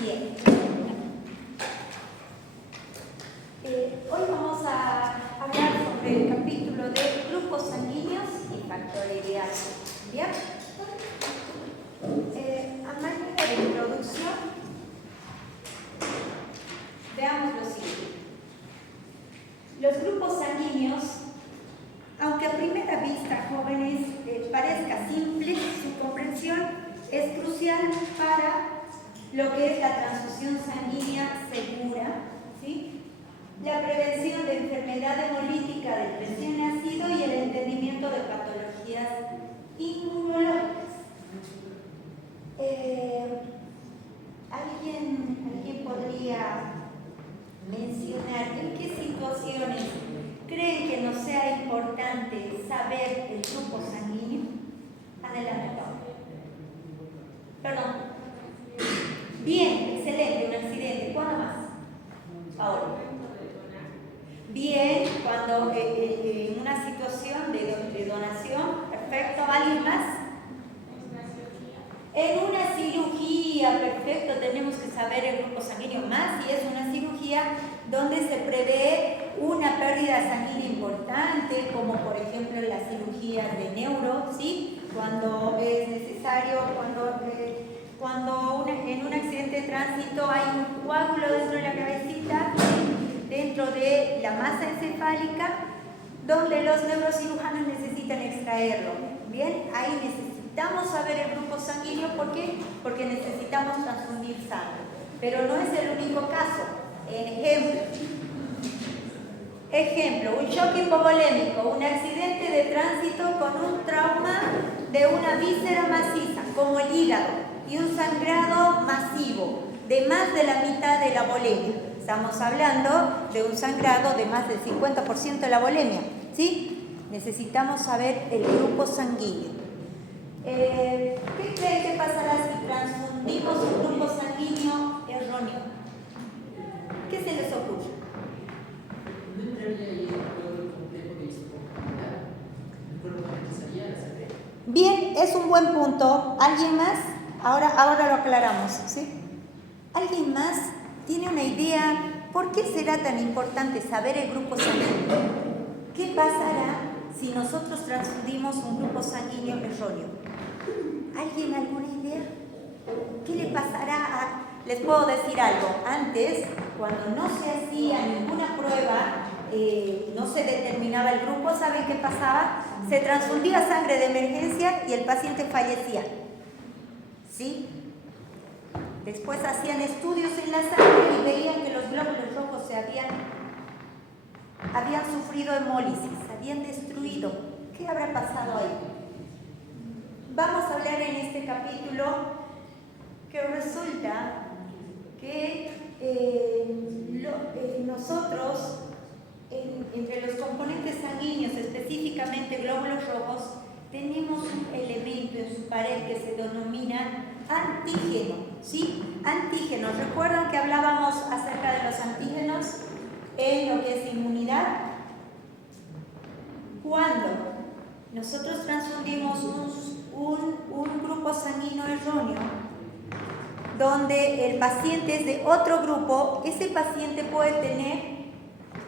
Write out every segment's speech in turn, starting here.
Bien. Hoy vamos a hablar sobre el capítulo de grupos sanguíneos y factorial. ¿Bien? A manera de introducción, veamos lo siguiente. Los grupos sanguíneos, aunque a primera vista, jóvenes, parezca simple, su comprensión es crucial para lo que es la transfusión sanguínea segura, ¿sí? La prevención de enfermedad hemolítica del recién nacido y el entendimiento de patologías inmunológicas. ¿Alguien podría mencionar en qué situaciones creen que nos sea importante saber el grupo sanguíneo? Adelante, Pablo. Perdón. Bien, excelente, un accidente. ¿Cuándo más? Ahora. Bien, cuando en una situación de donación, perfecto. ¿Alguien más? En una cirugía, perfecto, tenemos que saber el grupo sanguíneo, más si es una cirugía donde se prevé una pérdida sanguínea importante, como por ejemplo las cirugías de neuro, ¿sí? Cuando es necesario, cuando en un accidente de tránsito hay un coágulo dentro de la cabecita, dentro de la masa encefálica, donde los neurocirujanos necesitan extraerlo. Bien, ahí necesitamos saber el grupo sanguíneo. ¿Por qué? Porque necesitamos transfundir sangre. Pero no es el único caso. Ejemplo, un shock hipovolémico, un accidente de tránsito con un trauma de una víscera maciza, como el hígado, y un sangrado masivo de más de la mitad de la volemia. Estamos hablando de un sangrado de más del 50% de la volemia, ¿sí? Necesitamos saber el grupo sanguíneo. ¿Qué creen que pasará si transfundimos un grupo sanguíneo erróneo? ¿Qué se les ocurre? Bien, es un buen punto. ¿Alguien más? Ahora lo aclaramos, ¿sí? ¿Alguien más tiene una idea? ¿Por qué será tan importante saber el grupo sanguíneo? ¿Qué pasará si nosotros transfundimos un grupo sanguíneo erróneo? ¿Alguien alguna idea? ¿Qué le pasará? Les puedo decir algo. Antes, cuando no se hacía ninguna prueba, no se determinaba el grupo, ¿saben qué pasaba? Se transfundía sangre de emergencia y el paciente fallecía. ¿Sí? Después hacían estudios en la sangre y veían que los glóbulos rojos habían sufrido hemólisis, se habían destruido. ¿Qué habrá pasado ahí? Vamos a hablar en este capítulo que resulta que nosotros, entre los componentes sanguíneos, específicamente glóbulos rojos, tenemos un elemento en su pared que se denomina antígeno, ¿sí? Antígenos. ¿Recuerdan que hablábamos acerca de los antígenos en lo que es inmunidad? Cuando nosotros transfundimos un grupo sanguíneo erróneo, donde el paciente es de otro grupo, ese paciente puede tener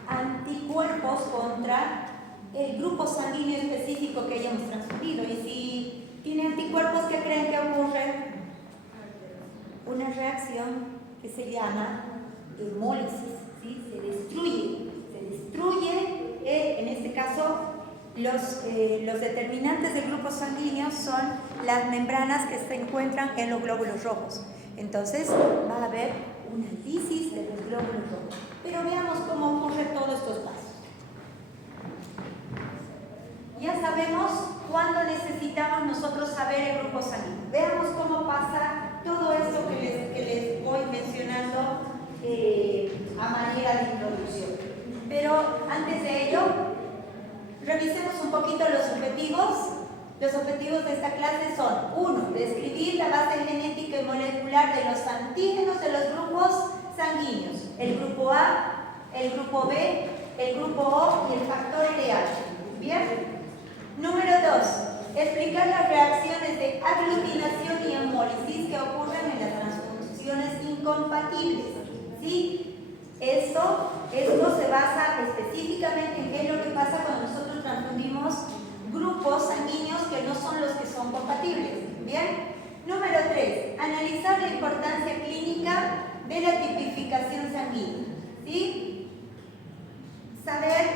anticuerpos contra el grupo sanguíneo específico que hayamos transfundido. Y si tiene anticuerpos, ¿qué creen que ocurre? Una reacción que se llama hemólisis, ¿sí? Se destruye, en este caso, los determinantes del grupo sanguíneo son las membranas que se encuentran en los glóbulos rojos. Entonces va a haber una lisis de los glóbulos rojos. Pero veamos cómo ocurren todos estos pasos. Ya sabemos cuándo necesitamos nosotros saber el grupo sanguíneo. Veamos cómo pasa todo esto que les voy mencionando a manera de introducción. Pero antes de ello, revisemos un poquito los objetivos. Los objetivos de esta clase son: 1. Describir la base genética y molecular de los antígenos de los grupos sanguíneos. El grupo A, el grupo B, el grupo O y el factor LH. ¿Bien? Número 2. Explicar las reacciones de aglutinación y hemólisis que ocurren en las transfusiones incompletas. compatibles, ¿sí? Esto se basa específicamente en qué es lo que pasa cuando nosotros transfundimos grupos sanguíneos que no son los que son compatibles. ¿Bien? Número 3. Analizar la importancia clínica de la tipificación sanguínea, ¿sí? Saber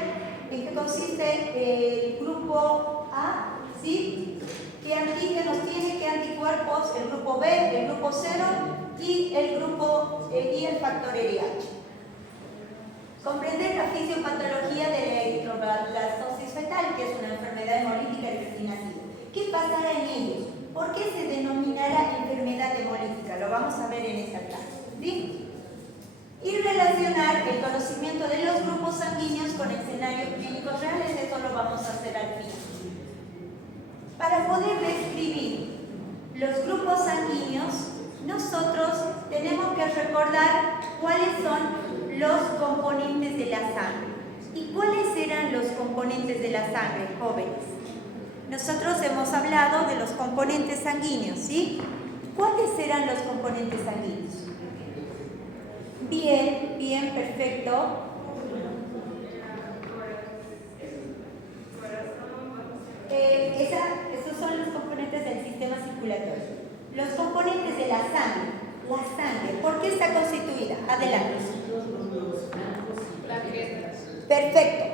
en qué consiste el grupo A, ¿sí? ¿Qué antígenos tiene, qué anticuerpos? El grupo B, el grupo 0 y el factor RH. Comprender la fisiopatología de la eritroblastosis fetal, que es una enfermedad hemolítica del recién nacido. ¿Qué pasará en ellos? ¿Por qué se denominará enfermedad hemolítica? Lo vamos a ver en esta clase, ¿sí? Y relacionar el conocimiento de los grupos sanguíneos con escenarios clínicos reales. Eso lo vamos a hacer al final. Para poder describir los grupos sanguíneos, nosotros tenemos que recordar cuáles son los componentes de la sangre. ¿Y cuáles eran los componentes de la sangre, jóvenes? Nosotros hemos hablado de los componentes sanguíneos, ¿sí? ¿Cuáles eran los componentes sanguíneos? Bien, perfecto. Esos son los componentes del sistema circulatorio. Los componentes de la sangre, ¿por qué está constituida? Adelante. Perfecto.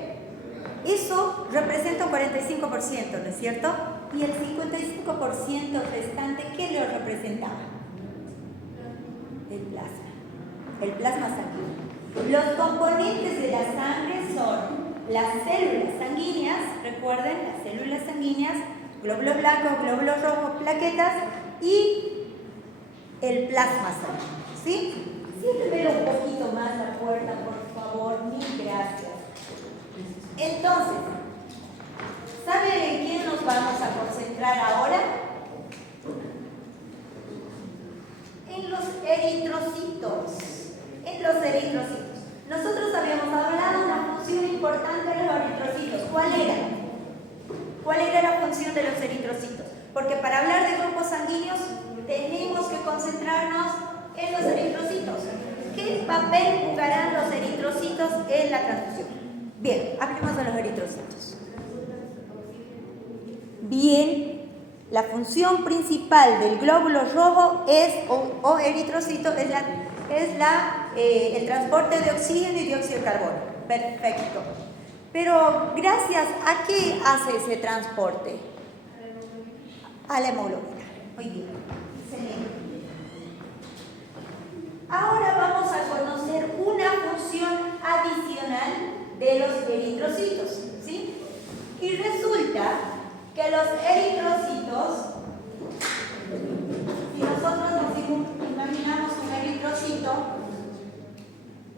Eso representa un 45%, ¿no es cierto? Y el 55% restante, ¿qué lo representaba? El plasma sanguíneo. Los componentes de la sangre son las células sanguíneas, recuerden, las células sanguíneas, glóbulos blancos, glóbulos rojos, plaquetas y el plasma sanguíneo, ¿sí? Siempre un poquito más la puerta, por favor, mil gracias. Entonces, ¿saben en quién nos vamos a concentrar ahora? En los eritrocitos. Nosotros habíamos hablado de una función importante de los eritrocitos. ¿Cuál era? ¿Cuál era la función de los eritrocitos? Porque para hablar de grupos sanguíneos tenemos que concentrarnos en los eritrocitos. ¿Qué papel jugarán los eritrocitos en la transfusión? Bien, hablemos de los eritrocitos. Bien, la función principal del glóbulo rojo o eritrocito es el transporte de oxígeno y dióxido de carbono. Perfecto. Pero ¿gracias a qué hace ese transporte? A la hemoglobina. Muy bien. Excelente. Ahora vamos a conocer una función adicional de los eritrocitos, ¿sí? Y resulta que los eritrocitos, si nosotros nos imaginamos un eritrocito,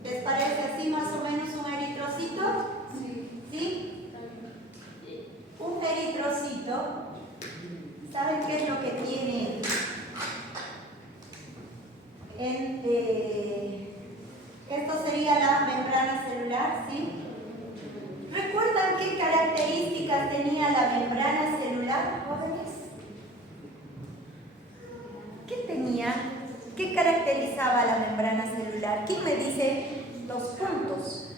¿les parece así más o menos un eritrocito? ¿Sí? Un eritrocito, ¿saben qué es lo que tiene? Esto sería la membrana celular, ¿sí? ¿Recuerdan qué características tenía la membrana celular, jóvenes? ¿Qué tenía? ¿Qué caracterizaba la membrana celular? ¿Quién me dice los puntos?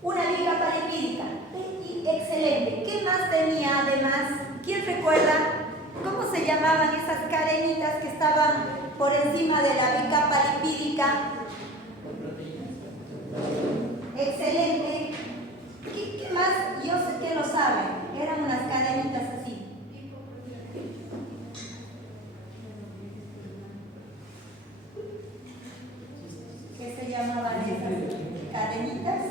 Una bicapa lipídica. Excelente. ¿Qué más tenía además? ¿Quién recuerda cómo se llamaban esas cadenitas que estaban por encima de la bicapa lipídica? Excelente. ¿Qué más? Yo sé que lo saben. Eran unas cadenitas así. ¿Qué se llamaban esas cadenitas?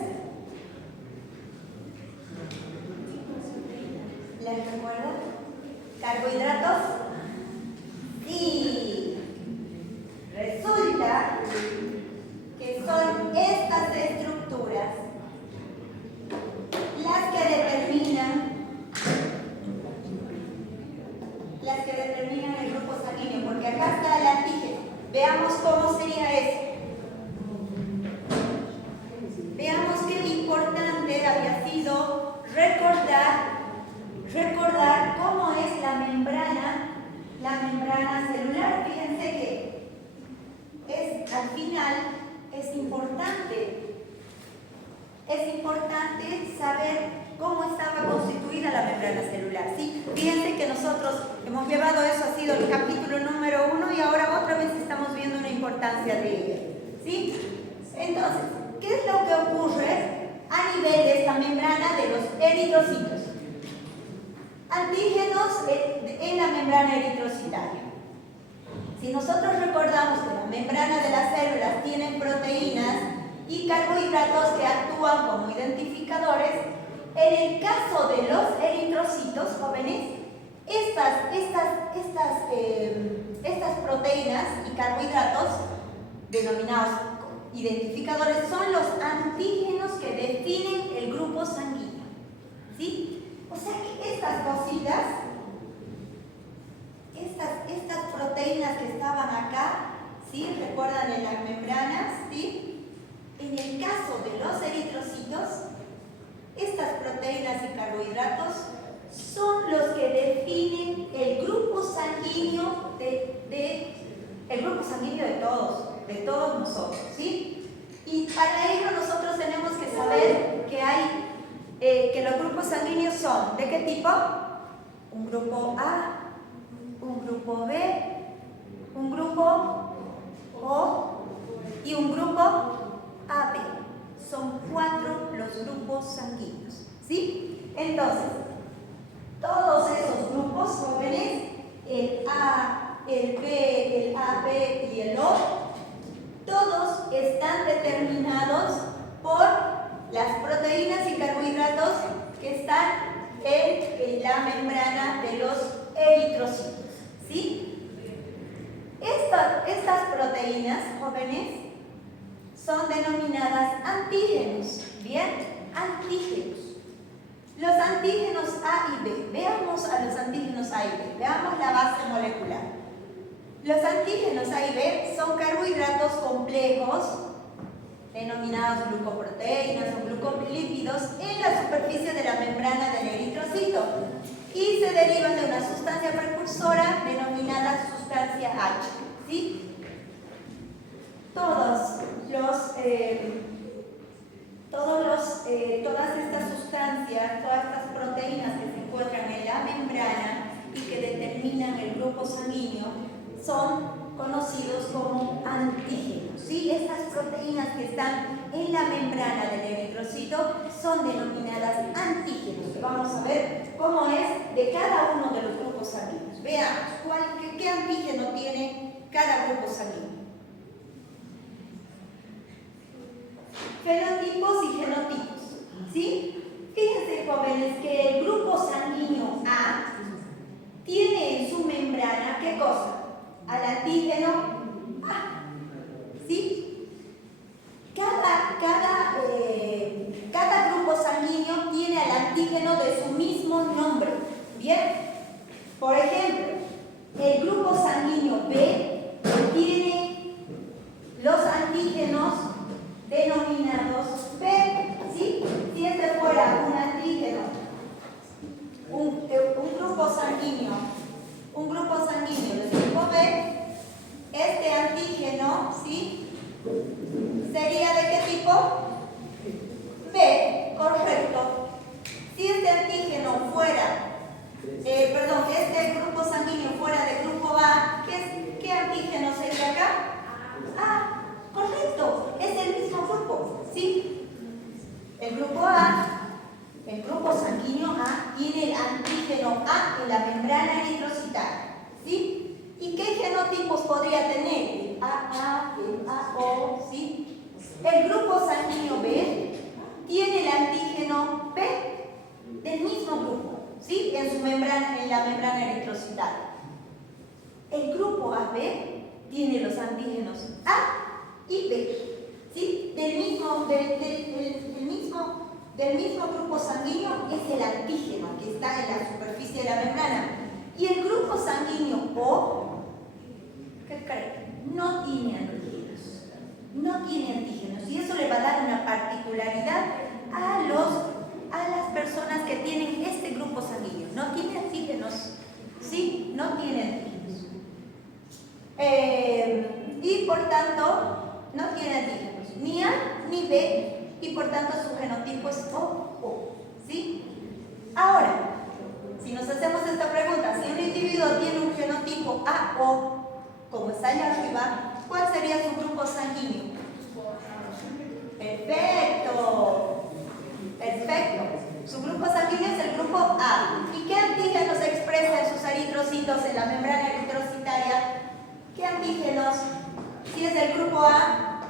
¿Les recuerdan? ¿Carbohidratos? Sí. Resulta que son estas estructuras las que determinan el grupo sanguíneo, porque acá está el antígeno. Veamos cómo sería eso. Veamos qué importante había sido recordar cómo es la membrana celular. Fíjense que al final es importante saber cómo estaba constituida la membrana celular, ¿sí? Fíjense que nosotros hemos llevado eso, ha sido el capítulo número 1 y ahora otra vez estamos viendo una importancia de ella, ¿sí? Entonces, ¿qué es lo que ocurre a nivel de esta membrana de los eritrocitos? Antígenos en la membrana eritrocitaria. Si nosotros recordamos que la membrana de las células tiene proteínas y carbohidratos que actúan como identificadores, en el caso de los eritrocitos jóvenes, estas proteínas y carbohidratos denominados identificadores son los antígenos que definen el grupo sanguíneo, ¿sí? O sea que estas cositas, estas proteínas que estaban acá, ¿sí? ¿Recuerdan en las membranas? ¿Sí? En el caso de los eritrocitos, estas proteínas y carbohidratos son los que definen el grupo sanguíneo el grupo sanguíneo de todos nosotros, ¿sí? Y para ello nosotros tenemos que saber que los grupos sanguíneos son ¿de qué tipo? Un grupo A, un grupo B, un grupo O y un grupo AB. Son 4 los grupos sanguíneos, ¿sí? Entonces, todos esos grupos jóvenes, el A, el B, el AB y el O, todos están determinados por las proteínas y carbohidratos que están en la membrana de los eritrocitos, ¿sí? Estas proteínas jóvenes son denominadas antígenos, ¿bien? Antígenos. Los antígenos A y B, veamos a los antígenos A y B, veamos la base molecular. Los antígenos A y B son carbohidratos complejos, denominados glucoproteínas o glucolípidos, en la superficie de la membrana del eritrocito y se derivan de una sustancia precursora denominada sustancia H, ¿sí? Todas estas sustancias, todas estas proteínas que se encuentran en la membrana y que determinan el grupo sanguíneo son conocidos como antígenos, ¿sí? Estas proteínas que están en la membrana del eritrocito son denominadas antígenos. Vamos a ver cómo es de cada uno de los grupos sanguíneos. Veamos qué antígeno tiene cada grupo sanguíneo. Fenotipos y genotipos, ¿sí? Fíjense, jóvenes, que el grupo sanguíneo A tiene en su membrana, ¿qué cosa? Al antígeno A, ¿sí? Cada grupo sanguíneo tiene al antígeno de su mismo nombre, ¿bien? Por ejemplo, el grupo sanguíneo B tiene los antígenos denominados B, ¿sí? Si este fuera un antígeno, un grupo sanguíneo del grupo B, este antígeno, ¿sí? ¿Sería de qué tipo? B, correcto. Si este antígeno fuera, este grupo sanguíneo fuera del grupo A, ¿qué antígeno sería acá? A, correcto, es el mismo grupo, ¿sí? El grupo sanguíneo A tiene el antígeno A en la membrana eritrocitaria, ¿sí? ¿Y qué genotipos podría tener? El AA, el AO, ¿sí? El grupo sanguíneo B tiene el antígeno B del mismo grupo, ¿sí? En la membrana eritrocitaria. El grupo AB tiene los antígenos A y B, ¿sí? Del mismo grupo sanguíneo es el antígeno que está en la superficie de la membrana. Y el grupo sanguíneo O, ¿qué creen? No tiene antígenos. No tiene antígenos. Y eso le va a dar una particularidad a las personas que tienen este grupo sanguíneo. No tiene antígenos. ¿Sí? No tiene antígenos. Y por tanto, no tiene antígenos, ni A ni B, y por tanto su genotipo es O, ¿sí? Ahora, si nos hacemos esta pregunta, si un individuo tiene un genotipo AO, como está allá arriba, ¿cuál sería su grupo sanguíneo? Perfecto, perfecto. Su grupo sanguíneo es el grupo A. ¿Y qué antígenos expresa en sus eritrocitos en la membrana eritrocitaria? ¿Qué antígenos? Si es el grupo A,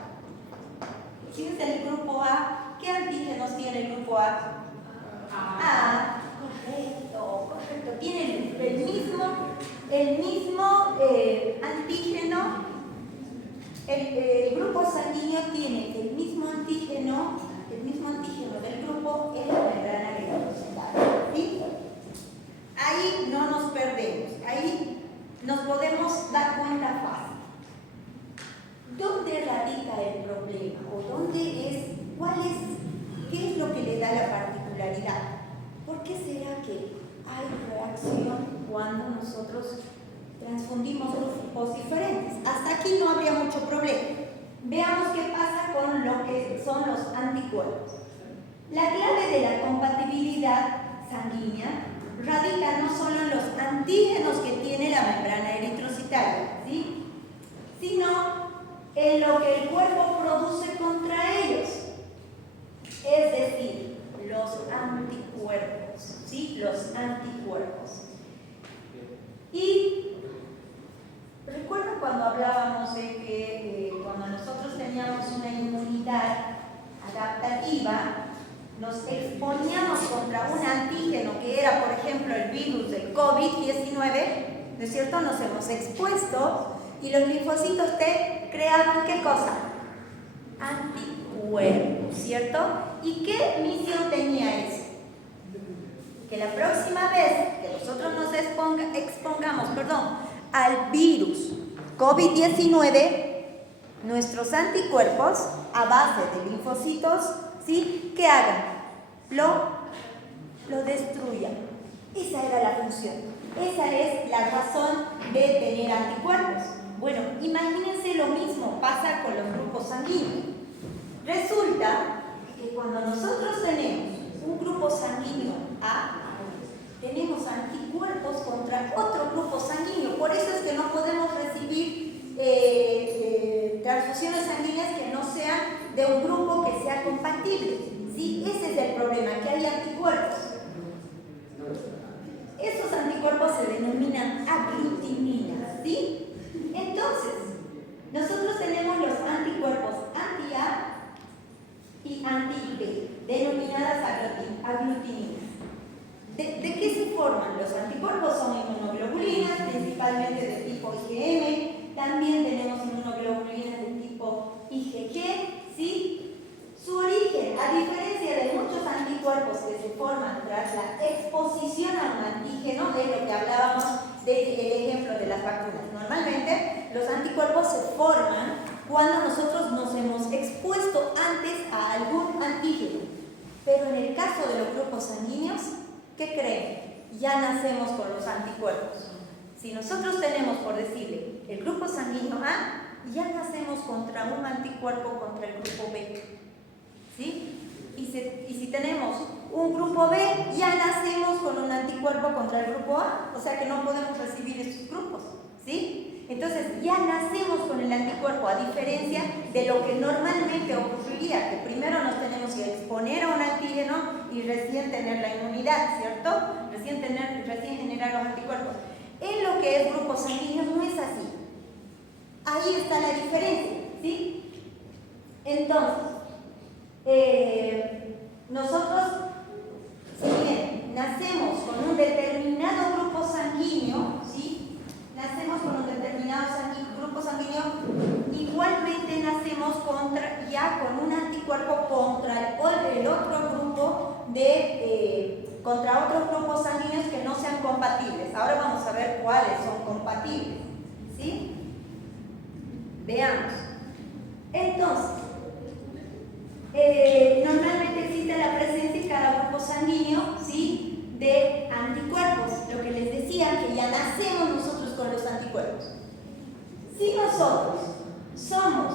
¿qué antígenos tiene el grupo A? Ah, correcto. Tiene el mismo antígeno. El grupo sanguíneo tiene el mismo antígeno del grupo en la membrana eritrocitaria, ¿sí? Ahí no nos perdemos, ahí nos podemos dar cuenta fácil. ¿Dónde radica el problema? ¿O qué es lo que le da la particularidad? ¿Por qué será que hay reacción cuando nosotros transfundimos grupos diferentes? Hasta aquí no habría mucho problema. Veamos qué pasa con lo que son los anticuerpos. La clave de la compatibilidad sanguínea radica no solo en los antígenos que tiene la membrana eritrocitaria, ¿sí?, sino en lo que el cuerpo produce contra ellos, es decir, los anticuerpos, ¿sí?, los anticuerpos. Y recuerdo cuando hablábamos de que cuando nosotros teníamos una inmunidad adaptativa, nos exponíamos contra un antígeno que era, por ejemplo, el virus del COVID-19, ¿no es cierto? Nos hemos expuesto y los linfocitos T creaban ¿qué cosa? Anticuerpos, ¿cierto? ¿Y qué misión tenía eso? Que la próxima vez que nosotros nos expongamos al virus COVID-19, nuestros anticuerpos a base de linfocitos, ¿sí?, ¿qué hagan? Lo destruyan. Esa era la función. Esa es la razón de tener anticuerpos. Bueno, imagínense lo mismo pasa con los grupos sanguíneos. Resulta que cuando nosotros tenemos un grupo sanguíneo A, tenemos anticuerpos contra otro grupo sanguíneo. Por eso es que no podemos recibir transfusiones sanguíneas que no sean de un grupo que sea compatible, ¿sí? Ese es el problema, que hay anticuerpos. Esos anticuerpos se denominan aglutininas, ¿sí? Entonces, nosotros tenemos los anticuerpos anti-A y anti-B, denominadas aglutininas. ¿De qué se forman? Los anticuerpos son inmunoglobulinas, principalmente de tipo IgM, también tenemos inmunoglobulinas de tipo IgG, ¿sí? Su origen, a diferencia de muchos anticuerpos que se forman tras la exposición a un antígeno, de lo que hablábamos del ejemplo de las vacunas. Normalmente los anticuerpos se forman cuando nosotros nos hemos expuesto antes a algún antígeno. Pero en el caso de los grupos sanguíneos, ¿qué creen? Ya nacemos con los anticuerpos. Si nosotros tenemos, por decirle, el grupo sanguíneo A, ya nacemos contra un anticuerpo contra el grupo B, ¿sí? Y si tenemos un grupo B, ya nacemos con un anticuerpo contra el grupo A, o sea que no podemos recibir estos grupos, ¿sí? Entonces ya nacemos con el anticuerpo, a diferencia de lo que normalmente ocurriría, que primero nos tenemos que exponer a un antígeno y recién tener la inmunidad, ¿cierto? Recién generar los anticuerpos. En lo que es grupo sanguíneo no es así. Ahí está la diferencia, ¿sí? Entonces, nosotros, si bien nacemos con un determinado grupo sanguíneo, ¿sí? Nacemos con un determinado grupo sanguíneo, igualmente nacemos ya con un anticuerpo contra el otro grupo contra otros grupos sanguíneos que no sean compatibles. Ahora vamos a ver cuáles son compatibles, ¿sí? Veamos. Entonces, normalmente existe la presencia en cada grupo sanguíneo, ¿sí?, de anticuerpos. Lo que les decía, que ya nacemos nosotros con los anticuerpos. Si nosotros somos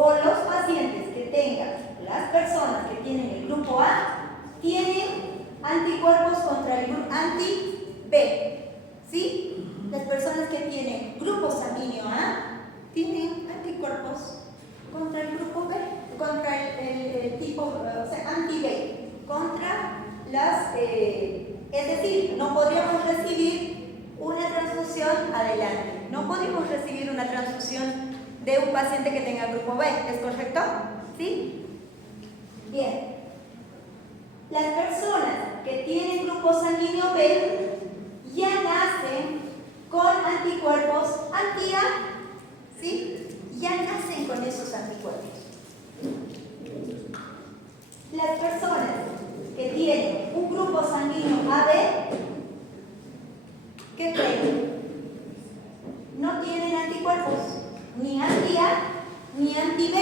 o los pacientes que tengan, las personas que tienen el grupo A, tienen anticuerpos contra el grupo anti-B, ¿sí? Las personas que tienen grupo sanguíneo A tienen anticuerpos contra el grupo B, contra el tipo, o sea, anti-B, contra las, es decir, no podríamos recibir una transfusión adelante, no podemos recibir una transfusión de un paciente que tenga grupo B, ¿es correcto? ¿Sí? Bien. Las personas que tienen grupo sanguíneo B ya nacen con anticuerpos anti-A, ¿sí? Ya nacen con esos anticuerpos. Las personas que tienen un grupo sanguíneo AB, ¿qué creen? No tienen anticuerpos, ni anti-A ni anti-B.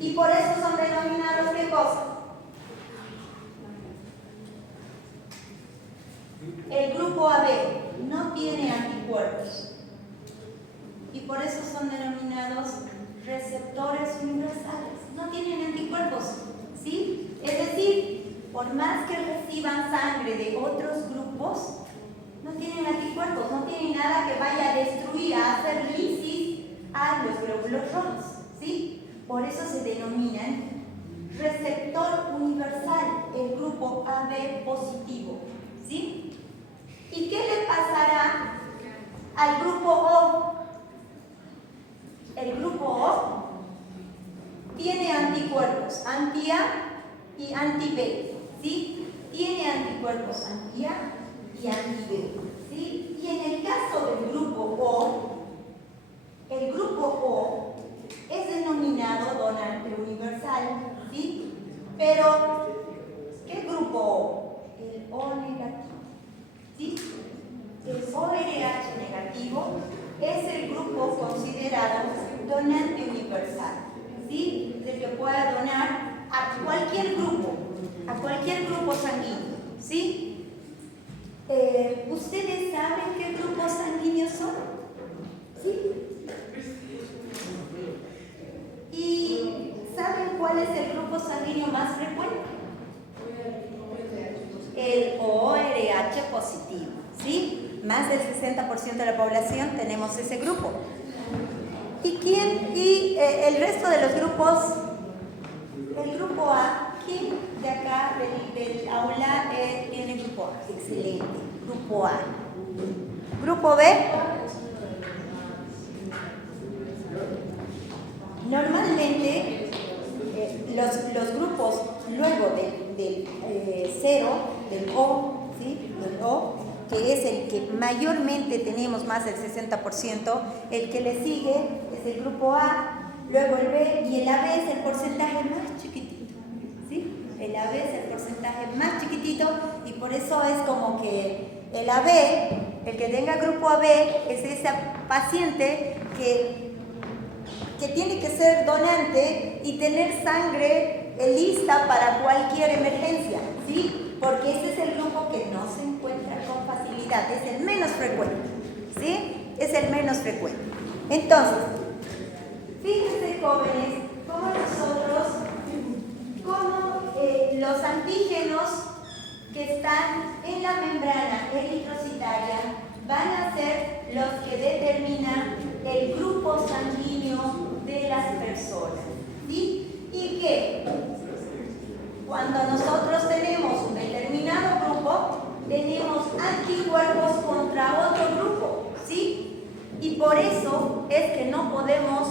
Y por eso son denominados ¿qué cosa? El grupo AB no tiene anticuerpos. Y por eso son denominados receptores universales. No tienen anticuerpos, ¿sí? Es decir, por más que reciban sangre de otros grupos, no tienen anticuerpos, no tienen nada que vaya a destruir, a hacer lisis a los glóbulos rojos, ¿sí? Por eso se denominan receptor universal, el grupo AB positivo, ¿sí? ¿Y qué le pasará al grupo O? El grupo O tiene anticuerpos anti-A y anti-B, ¿sí? Tiene anticuerpos anti-A y anti-B, ¿sí? Y en el caso del grupo O, el grupo O es denominado donante universal, ¿sí? Pero, ¿qué grupo O? El O negativo, ¿sí? El ORH negativo es el grupo considerado donante universal, ¿sí? Del que pueda donar a cualquier grupo sanguíneo, ¿sí? ¿Ustedes saben qué grupos sanguíneos son? ¿Sí? ¿Y saben cuál es el grupo sanguíneo más frecuente? El ORH positivo, ¿sí? Más del 60% de la población tenemos ese grupo. ¿Y el resto de los grupos? El grupo A, ¿quién de acá del aula tiene grupo A? Excelente, grupo A. ¿Grupo B? Normalmente los grupos luego del 0, del O, ¿sí? Del O, que es el que mayormente tenemos más del 60%, el que le sigue es el grupo A, luego el B, y el AB es el porcentaje más chiquitito, ¿sí? El AB es el porcentaje más chiquitito, y por eso es como que el AB, el que tenga grupo AB, es ese paciente que tiene que ser donante y tener sangre lista para cualquier emergencia, ¿sí? Porque ese es el grupo que no se encuentra con facilidad, es el menos frecuente, ¿sí? Es el menos frecuente. Entonces, fíjense, jóvenes, como los antígenos que están en la membrana eritrocitaria van a ser los que determinan el grupo sanguíneo de las personas, ¿sí? Y que cuando nosotros tenemos un determinado grupo, tenemos anticuerpos contra otro grupo, ¿sí? Y por eso es que no podemos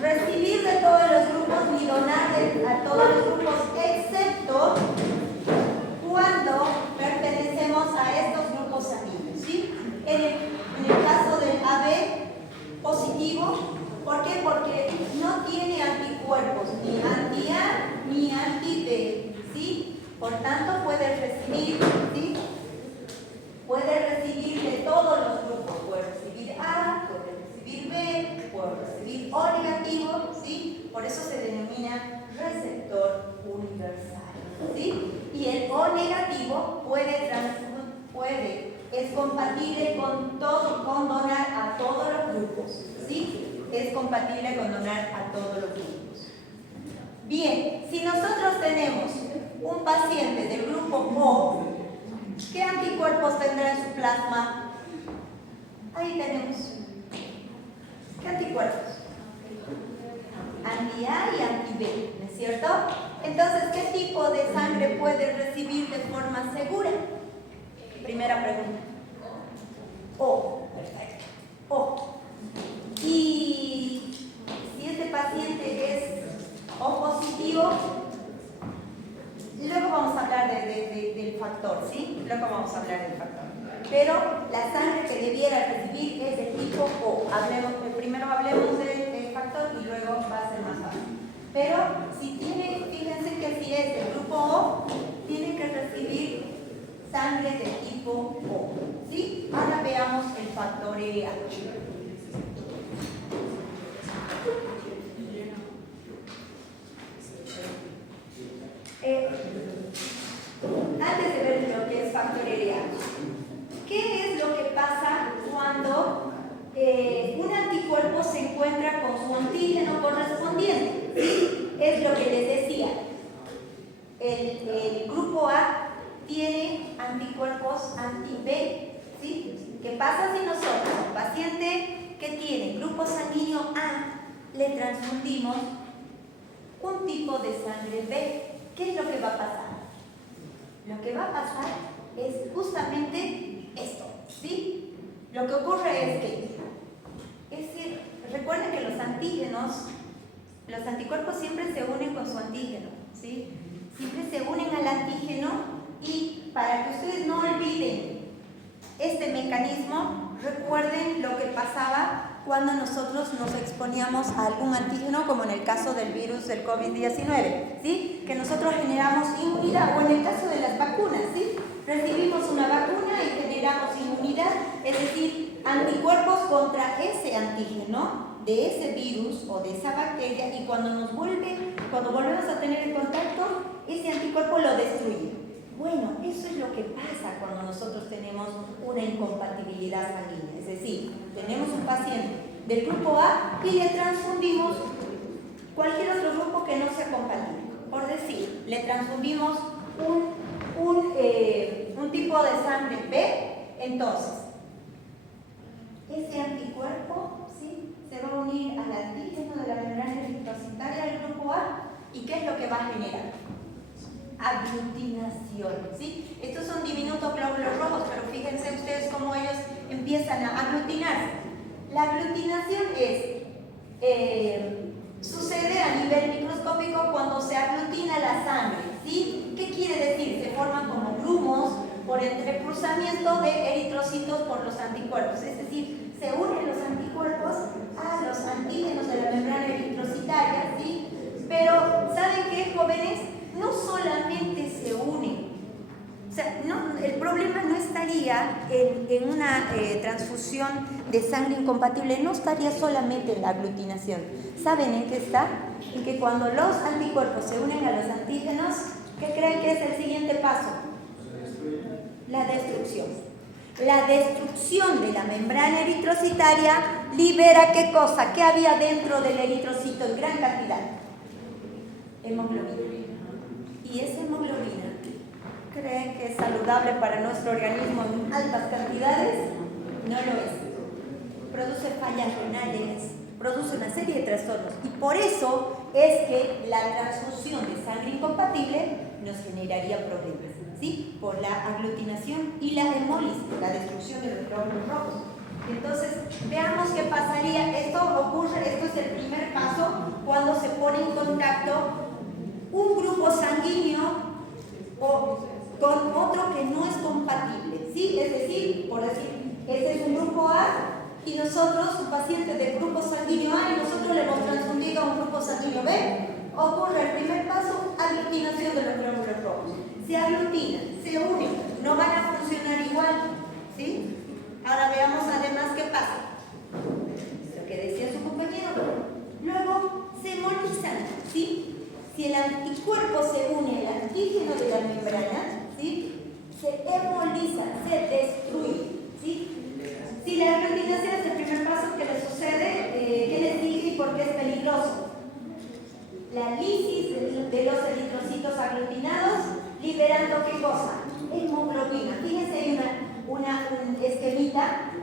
recibir de todos los grupos ni donar a todos los grupos, excepto cuando pertenecemos a estos grupos sanguíneos, ¿sí? En el caso del AB positivo, ¿por qué? Porque no tiene anticuerpos ni anti-A ni anti-B, ¿sí? Por tanto puede recibir, ¿sí? Puede recibir de todos los grupos, puede recibir A, puede recibir B, puede recibir O negativo, ¿sí? Por eso se denomina receptor universal, ¿sí? Y el O negativo es compatible con donar a todos los grupos, ¿sí? Es compatible con donar a todos los grupos. Bien, si nosotros tenemos un paciente del grupo O, ¿qué anticuerpos tendrá en su plasma? Ahí tenemos. ¿Qué anticuerpos? Anti-A y anti-B, ¿no es cierto? Entonces, ¿qué tipo de sangre puede recibir de forma segura? Primera pregunta. O, perfecto. O. Y si este paciente es O positivo, luego vamos a hablar del factor, ¿sí? Luego vamos a hablar del factor. Pero la sangre que debiera recibir es de tipo O. Primero hablemos del factor y luego va a ser más fácil. Pero si tiene, fíjense que si es del grupo O, tiene que recibir sangre de tipo O. ¿Sí? Ahora veamos el factor EA. Antes de ver lo que es factor EA, ¿qué es lo que pasa cuando un anticuerpo se encuentra con su antígeno correspondiente? ¿Sí? Es lo que les decía. El grupo A tiene anticuerpos anti-B. ¿Sí? ¿Qué pasa si nosotros, un paciente que tiene grupo sanguíneo A, le transfundimos un tipo de sangre B? ¿Qué es lo que va a pasar? Lo que va a pasar es justamente esto, ¿sí? Lo que ocurre es que, recuerden que los antígenos, los anticuerpos siempre se unen con su antígeno, ¿sí? Siempre se unen al antígeno y para que ustedes no olviden este mecanismo, recuerden lo que pasaba cuando nosotros nos exponíamos a algún antígeno, como en el caso del virus del COVID-19, ¿sí? Que nosotros generamos inmunidad, o en el caso de las vacunas, ¿sí? Recibimos una vacuna y generamos inmunidad, es decir, anticuerpos contra ese antígeno, de ese virus o de esa bacteria, y cuando volvemos a tener el contacto, ese anticuerpo lo destruye. Bueno, eso es lo que pasa cuando nosotros tenemos una incompatibilidad sanguínea. Es decir, tenemos un paciente del grupo A y le transfundimos cualquier otro grupo que no sea compatible. Por decir, le transfundimos un tipo de sangre B, entonces, ese anticuerpo, ¿sí?, se va a unir al antígeno de la membrana eritrocitaria del grupo A, ¿y qué es lo que va a generar? Aglutinación, ¿sí? Estos son diminutos glóbulos rojos, pero fíjense ustedes cómo ellos empiezan a aglutinarse. La aglutinación sucede a nivel microscópico cuando se aglutina la sangre, ¿sí? ¿Qué quiere decir? Se forman como grumos por entrecruzamiento de eritrocitos por los anticuerpos, es decir, se unen los anticuerpos a los antígenos de la membrana eritrocitaria, ¿sí? Pero, ¿saben qué, jóvenes? No solamente se unen, o sea, el problema no estaría en una transfusión de sangre incompatible, no estaría solamente en la aglutinación. ¿Saben en qué está? En que cuando los anticuerpos se unen a los antígenos, ¿qué creen que es el siguiente paso? La destrucción. La destrucción de la membrana eritrocitaria libera ¿qué cosa? ¿Qué había dentro del eritrocito en gran cantidad? Hemoglobina. Y esa hemoglobina, ¿creen que es saludable para nuestro organismo en altas cantidades? No lo es. Produce fallas renales, produce una serie de trastornos. Y por eso es que la transfusión de sangre incompatible nos generaría problemas, ¿sí? Por la aglutinación y la hemólisis, la destrucción de los glóbulos rojos. Entonces, veamos qué pasaría. Esto es el primer paso cuando se pone en contacto un grupo sanguíneo con otro que no es compatible, ¿sí? Es decir, por decir, este es un grupo A y nosotros, un paciente del grupo sanguíneo A, y nosotros le hemos transfundido a un grupo sanguíneo B, ocurre el primer paso, aglutinación de los glóbulos rojos. Se aglutinan, se unen, no van a funcionar igual, ¿sí? Ahora veamos además qué pasa. Lo que decía su compañero. Luego se hemolizan, ¿sí? Si el anticuerpo se une al antígeno de la membrana, ¿sí?, se hemoliza, se destruye, ¿sí? Si la aglutinación es el primer paso que le sucede, ¿qué le sigue?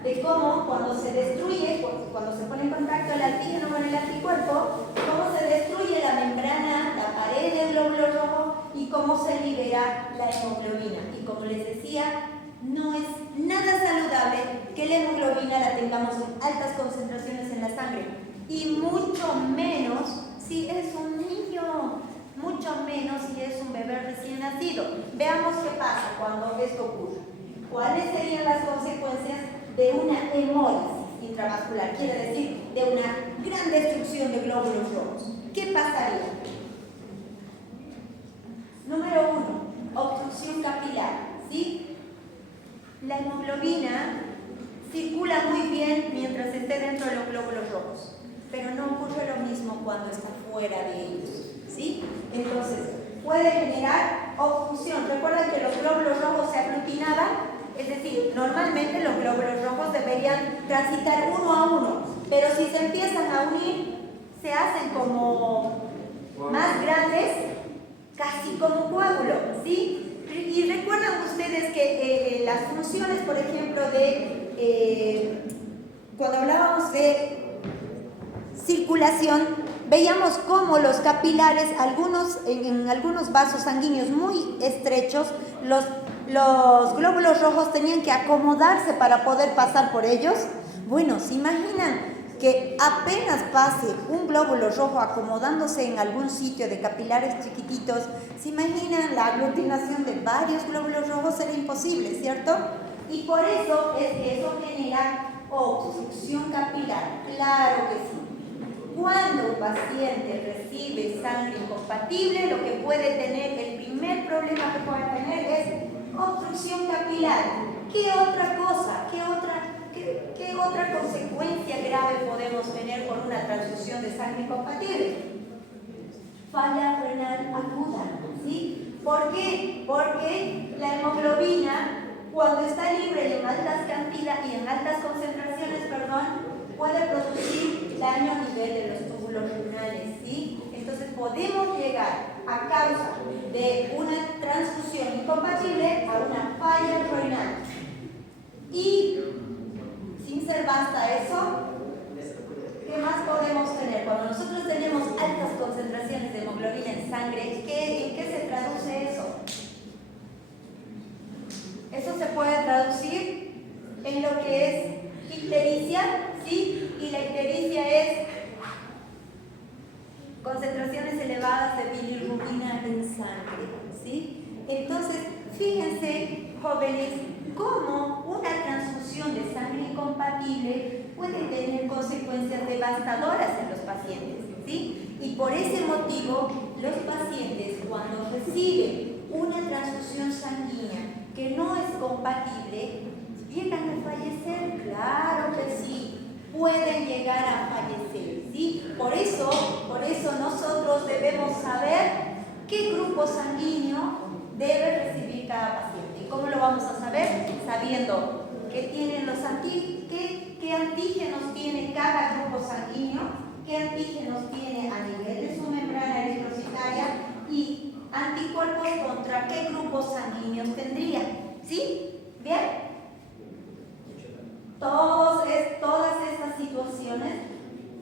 de cómo cuando se destruye, cuando se pone en contacto el antígeno con el anticuerpo, cómo se destruye la membrana, la pared del glóbulo rojo y cómo se libera la hemoglobina. Y como les decía, no es nada saludable que la hemoglobina la tengamos en altas concentraciones en la sangre. Y mucho menos si es un niño, mucho menos si es un bebé recién nacido. Veamos qué pasa cuando esto ocurre. ¿Cuáles serían las consecuencias de una hemólisis intravascular? Quiere decir, de una gran destrucción de glóbulos rojos. ¿Qué pasaría? Número 1, obstrucción capilar, ¿sí? La hemoglobina circula muy bien mientras esté dentro de los glóbulos rojos, pero no ocurre lo mismo cuando está fuera de ellos, ¿sí? Entonces, puede generar obstrucción. Recuerden que los glóbulos rojos se aglutinaban, es decir, normalmente los glóbulos rojos deberían transitar uno a uno, pero si se empiezan a unir, se hacen como más grandes, casi como un coágulo, ¿sí? Y recuerdan ustedes que las funciones, por ejemplo, cuando hablábamos de circulación, veíamos cómo los capilares, en algunos vasos sanguíneos muy estrechos, los glóbulos rojos tenían que acomodarse para poder pasar por ellos. Bueno, ¿se imaginan que apenas pase un glóbulo rojo acomodándose en algún sitio de capilares chiquititos? ¿Se imaginan la aglutinación de varios glóbulos rojos? Era imposible, ¿cierto? Y por eso es que eso genera obstrucción capilar. Claro que sí. Cuando un paciente recibe sangre incompatible, lo que puede tener, el primer problema que puede tener es obstrucción capilar. ¿Qué otra cosa? ¿Qué otra consecuencia grave podemos tener con una transfusión de sangre incompatible? Falla renal aguda, ¿sí? ¿Por qué? Porque la hemoglobina, cuando está libre y en altas cantidades y en altas concentraciones, puede producir daño a nivel de los túbulos renales, ¿sí? Entonces podemos llegar a causa de una transfusión incompatible a una falla renal. Y sin ser basta eso, ¿qué más podemos tener? Cuando nosotros tenemos altas concentraciones de hemoglobina en sangre, ¿en qué se traduce eso? Eso se puede traducir en lo que es ictericia, ¿sí? Y la ictericia es concentraciones elevadas de bilirrubina en sangre, ¿sí? Entonces, fíjense, jóvenes, cómo una transfusión de sangre incompatible puede tener consecuencias devastadoras en los pacientes, ¿sí? Y por ese motivo, los pacientes, cuando reciben una transfusión sanguínea que no es compatible, llegan a fallecer. Claro que sí, pueden llegar a fallecer, ¿sí? Por eso nosotros debemos saber qué grupo sanguíneo debe recibir cada paciente. ¿Y cómo lo vamos a saber? Sabiendo qué tienen qué antígenos tiene cada grupo sanguíneo, qué antígenos tiene a nivel de su membrana eritrocitaria y anticuerpos contra qué grupos sanguíneos tendría. ¿Sí? ¿Bien? Todas estas situaciones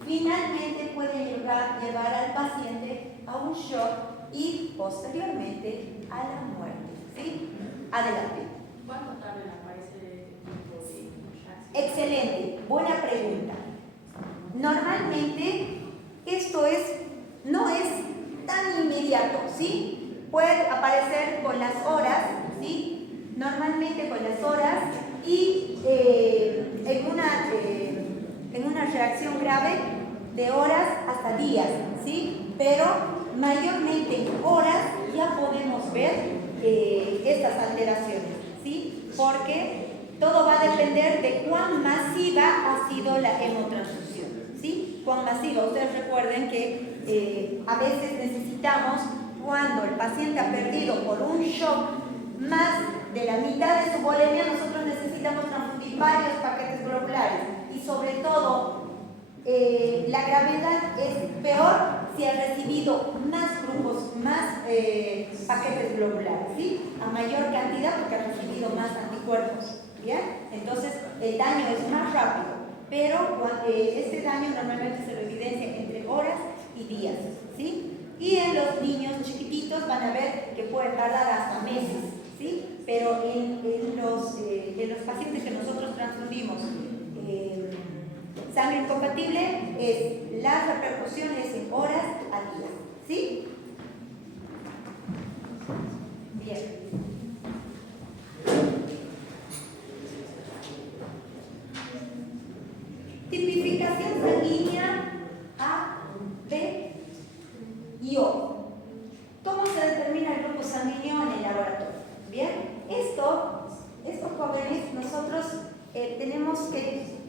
finalmente pueden llevar al paciente a un shock y posteriormente a la muerte. ¿Sí? Adelante. ¿Cuánto tarda aparece el Excelente, buena pregunta. Normalmente esto no es tan inmediato, ¿sí? Puede aparecer con las horas, ¿sí? Normalmente con las horas y en una reacción grave de horas hasta días, ¿sí? Pero mayormente en horas ya podemos ver estas alteraciones, ¿sí? Porque todo va a depender de cuán masiva ha sido la hemotransfusión, ¿sí? Cuán masiva. Ustedes recuerden que a veces necesitamos, cuando el paciente ha perdido por un shock más de la mitad de su volemia, nosotros necesitamos transfundir varios paquetes globulares. Y sobre todo, la gravedad es peor si ha recibido más paquetes globulares, ¿sí? A mayor cantidad porque ha recibido más anticuerpos, ¿bien? entonces el daño es más rápido, pero este daño normalmente se lo evidencia entre horas y días, ¿sí? Y en los niños chiquititos van a ver que puede tardar hasta meses, ¿sí? Pero en los pacientes que nosotros transfundimos sangre incompatible, las repercusiones en horas a días, ¿sí? Bien. Tipificación sanguínea A, B y O. ¿Cómo se determina el grupo sanguíneo en el laboratorio? Bien, estos jóvenes nosotros tenemos que,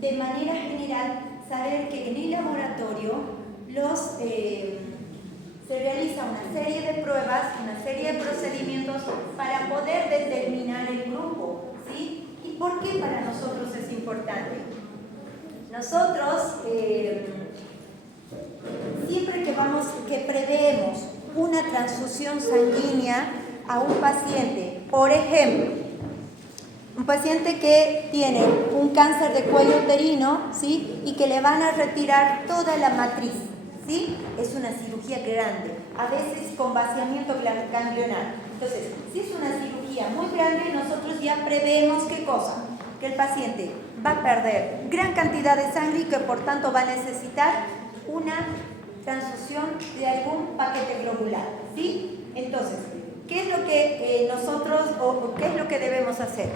de manera general, saber que en el laboratorio se realiza una serie de pruebas, una serie de procedimientos para poder determinar el grupo, ¿sí? ¿Y por qué para nosotros es importante? Nosotros, siempre que preveemos una transfusión sanguínea a un paciente, por ejemplo, un paciente que tiene un cáncer de cuello uterino, ¿sí? Y que le van a retirar toda la matriz, ¿sí? Es una cirugía grande, a veces con vaciamiento ganglionar. Entonces, si es una cirugía muy grande, nosotros ya prevemos ¿qué cosa? Que el paciente va a perder gran cantidad de sangre y que por tanto va a necesitar una transfusión de algún paquete globular, ¿sí? Entonces, ¿qué es lo que qué es lo que debemos hacer?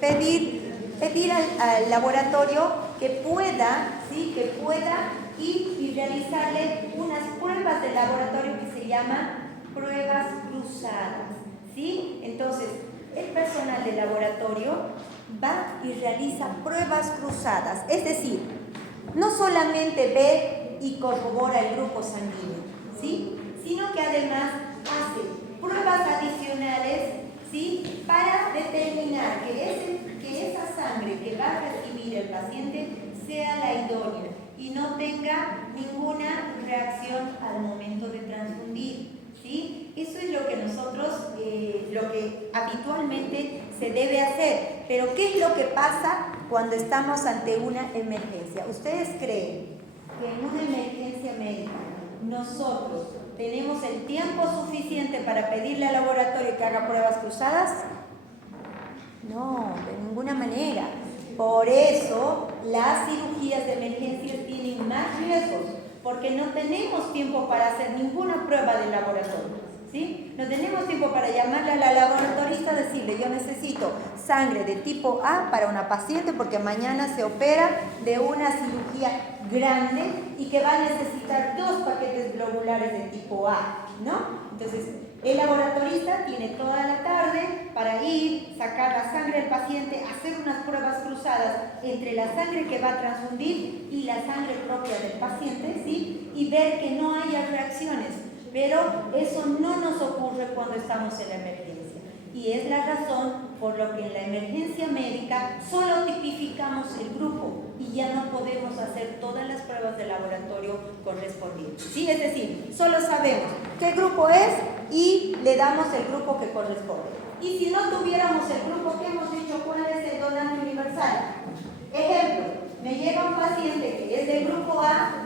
Pedir al laboratorio que pueda, ¿sí? Que pueda ir y realizarle unas pruebas de laboratorio que se llaman pruebas cruzadas, ¿sí? Entonces, el personal de laboratorio va y realiza pruebas cruzadas, es decir, no solamente ve y corrobora el grupo sanguíneo, ¿sí? Sino que además hace pruebas adicionales, ¿sí? Para determinar que esa sangre que va a recibir el paciente sea la idónea y no tenga ninguna reacción al momento de transfundir, ¿sí? Eso es lo que nosotros, lo que habitualmente se debe hacer. Pero ¿qué es lo que pasa cuando estamos ante una emergencia? ¿Ustedes creen que en una emergencia médica nosotros tenemos el tiempo suficiente para pedirle al laboratorio que haga pruebas cruzadas? No, de ninguna manera. Por eso las cirugías de emergencia tienen más riesgos, porque no tenemos tiempo para hacer ninguna prueba de laboratorio, ¿sí? No tenemos tiempo para llamarle a la laboratorista y decirle: yo necesito sangre de tipo A para una paciente porque mañana se opera de una cirugía grande y que va a necesitar 2 paquetes globulares de tipo A, ¿no? Entonces, el laboratorista tiene toda la tarde para ir, sacar la sangre del paciente, hacer unas pruebas cruzadas entre la sangre que va a transfundir y la sangre propia del paciente, ¿sí? Y ver que no haya reacciones. Pero eso no nos ocurre cuando estamos en la emergencia. Y es la razón por la que en la emergencia médica solo tipificamos el grupo y ya no podemos hacer todas las pruebas de laboratorio correspondientes, ¿sí? Es decir, solo sabemos qué grupo es y le damos el grupo que corresponde. Y si no tuviéramos el grupo que hemos dicho, ¿cuál es el donante universal? Ejemplo, me llega un paciente que es del grupo A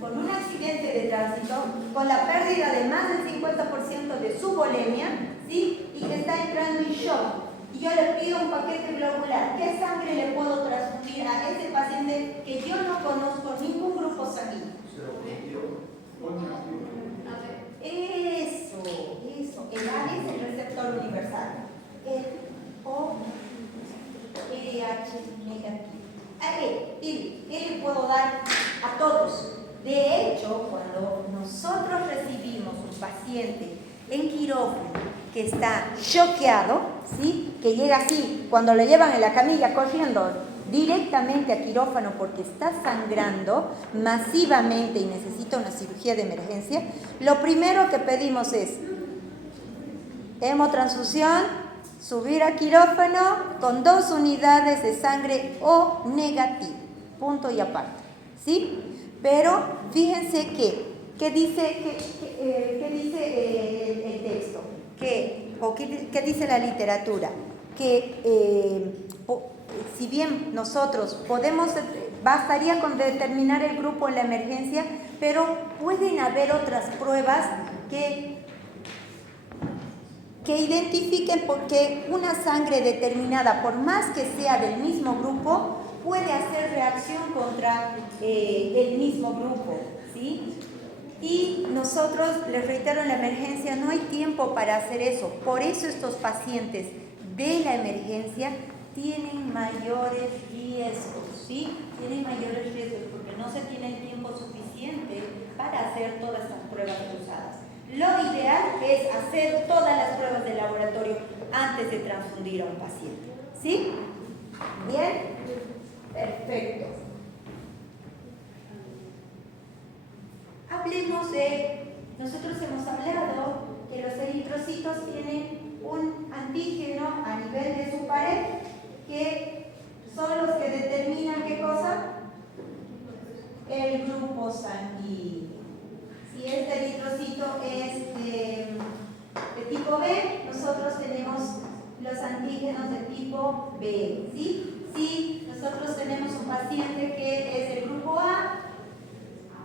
con un accidente de tránsito, con la pérdida de más del 50% de su volemia, ¿sí? Y que está entrando en shock. Y yo le pido un paquete globular. ¿Qué sangre le puedo transfundir a ese paciente que yo no conozco ningún grupo sanguíneo? Eso. El A es el receptor universal. El O, RH negativo. Y le puedo dar a todos. De hecho, cuando nosotros recibimos un paciente en quirófano que está choqueado, ¿sí? Que llega así, cuando lo llevan en la camilla corriendo directamente a quirófano porque está sangrando masivamente y necesita una cirugía de emergencia, lo primero que pedimos es hemotransfusión, subir a quirófano con 2 unidades de sangre O negativo, punto y aparte, ¿sí? Pero fíjense ¿qué dice el texto? ¿Qué dice la literatura? Que si bien nosotros bastaría con determinar el grupo en la emergencia, pero pueden haber otras pruebas que identifiquen porque una sangre determinada, por más que sea del mismo grupo, puede hacer reacción contra el mismo grupo, ¿sí? Y nosotros, les reitero, en la emergencia no hay tiempo para hacer eso. Por eso estos pacientes de la emergencia tienen mayores riesgos, ¿sí? Tienen mayores riesgos porque no se tiene el tiempo suficiente para hacer todas estas pruebas cruzadas. Lo ideal es hacer todas las pruebas de laboratorio antes de transfundir a un paciente, ¿sí? ¿Bien? Perfecto. Hablemos nosotros hemos hablado que los eritrocitos tienen un antígeno a nivel de su pared, que son los que determinan ¿qué cosa? El grupo sanguíneo. Si este eritrocito es de tipo B, nosotros tenemos los antígenos de tipo B, ¿sí? Si nosotros tenemos un paciente que es del grupo A,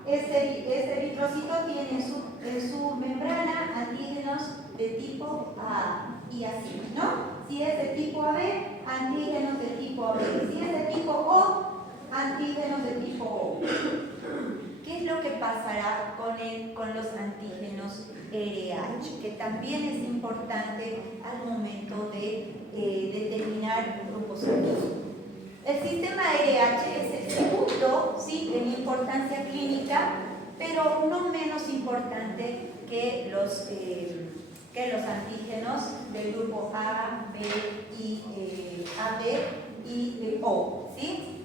este eritrocito tiene en su membrana antígenos de tipo A y así, ¿no? Si es de tipo AB, antígenos de tipo AB. Si es de tipo O, antígenos de tipo O. ¿Qué es lo que pasará con los antígenos RH? Que también es importante al momento de determinar grupos sanguíneos. El sistema RH es el segundo, ¿sí?, en importancia clínica, pero no menos importante que los antígenos del grupo A, B y AB y O, ¿sí?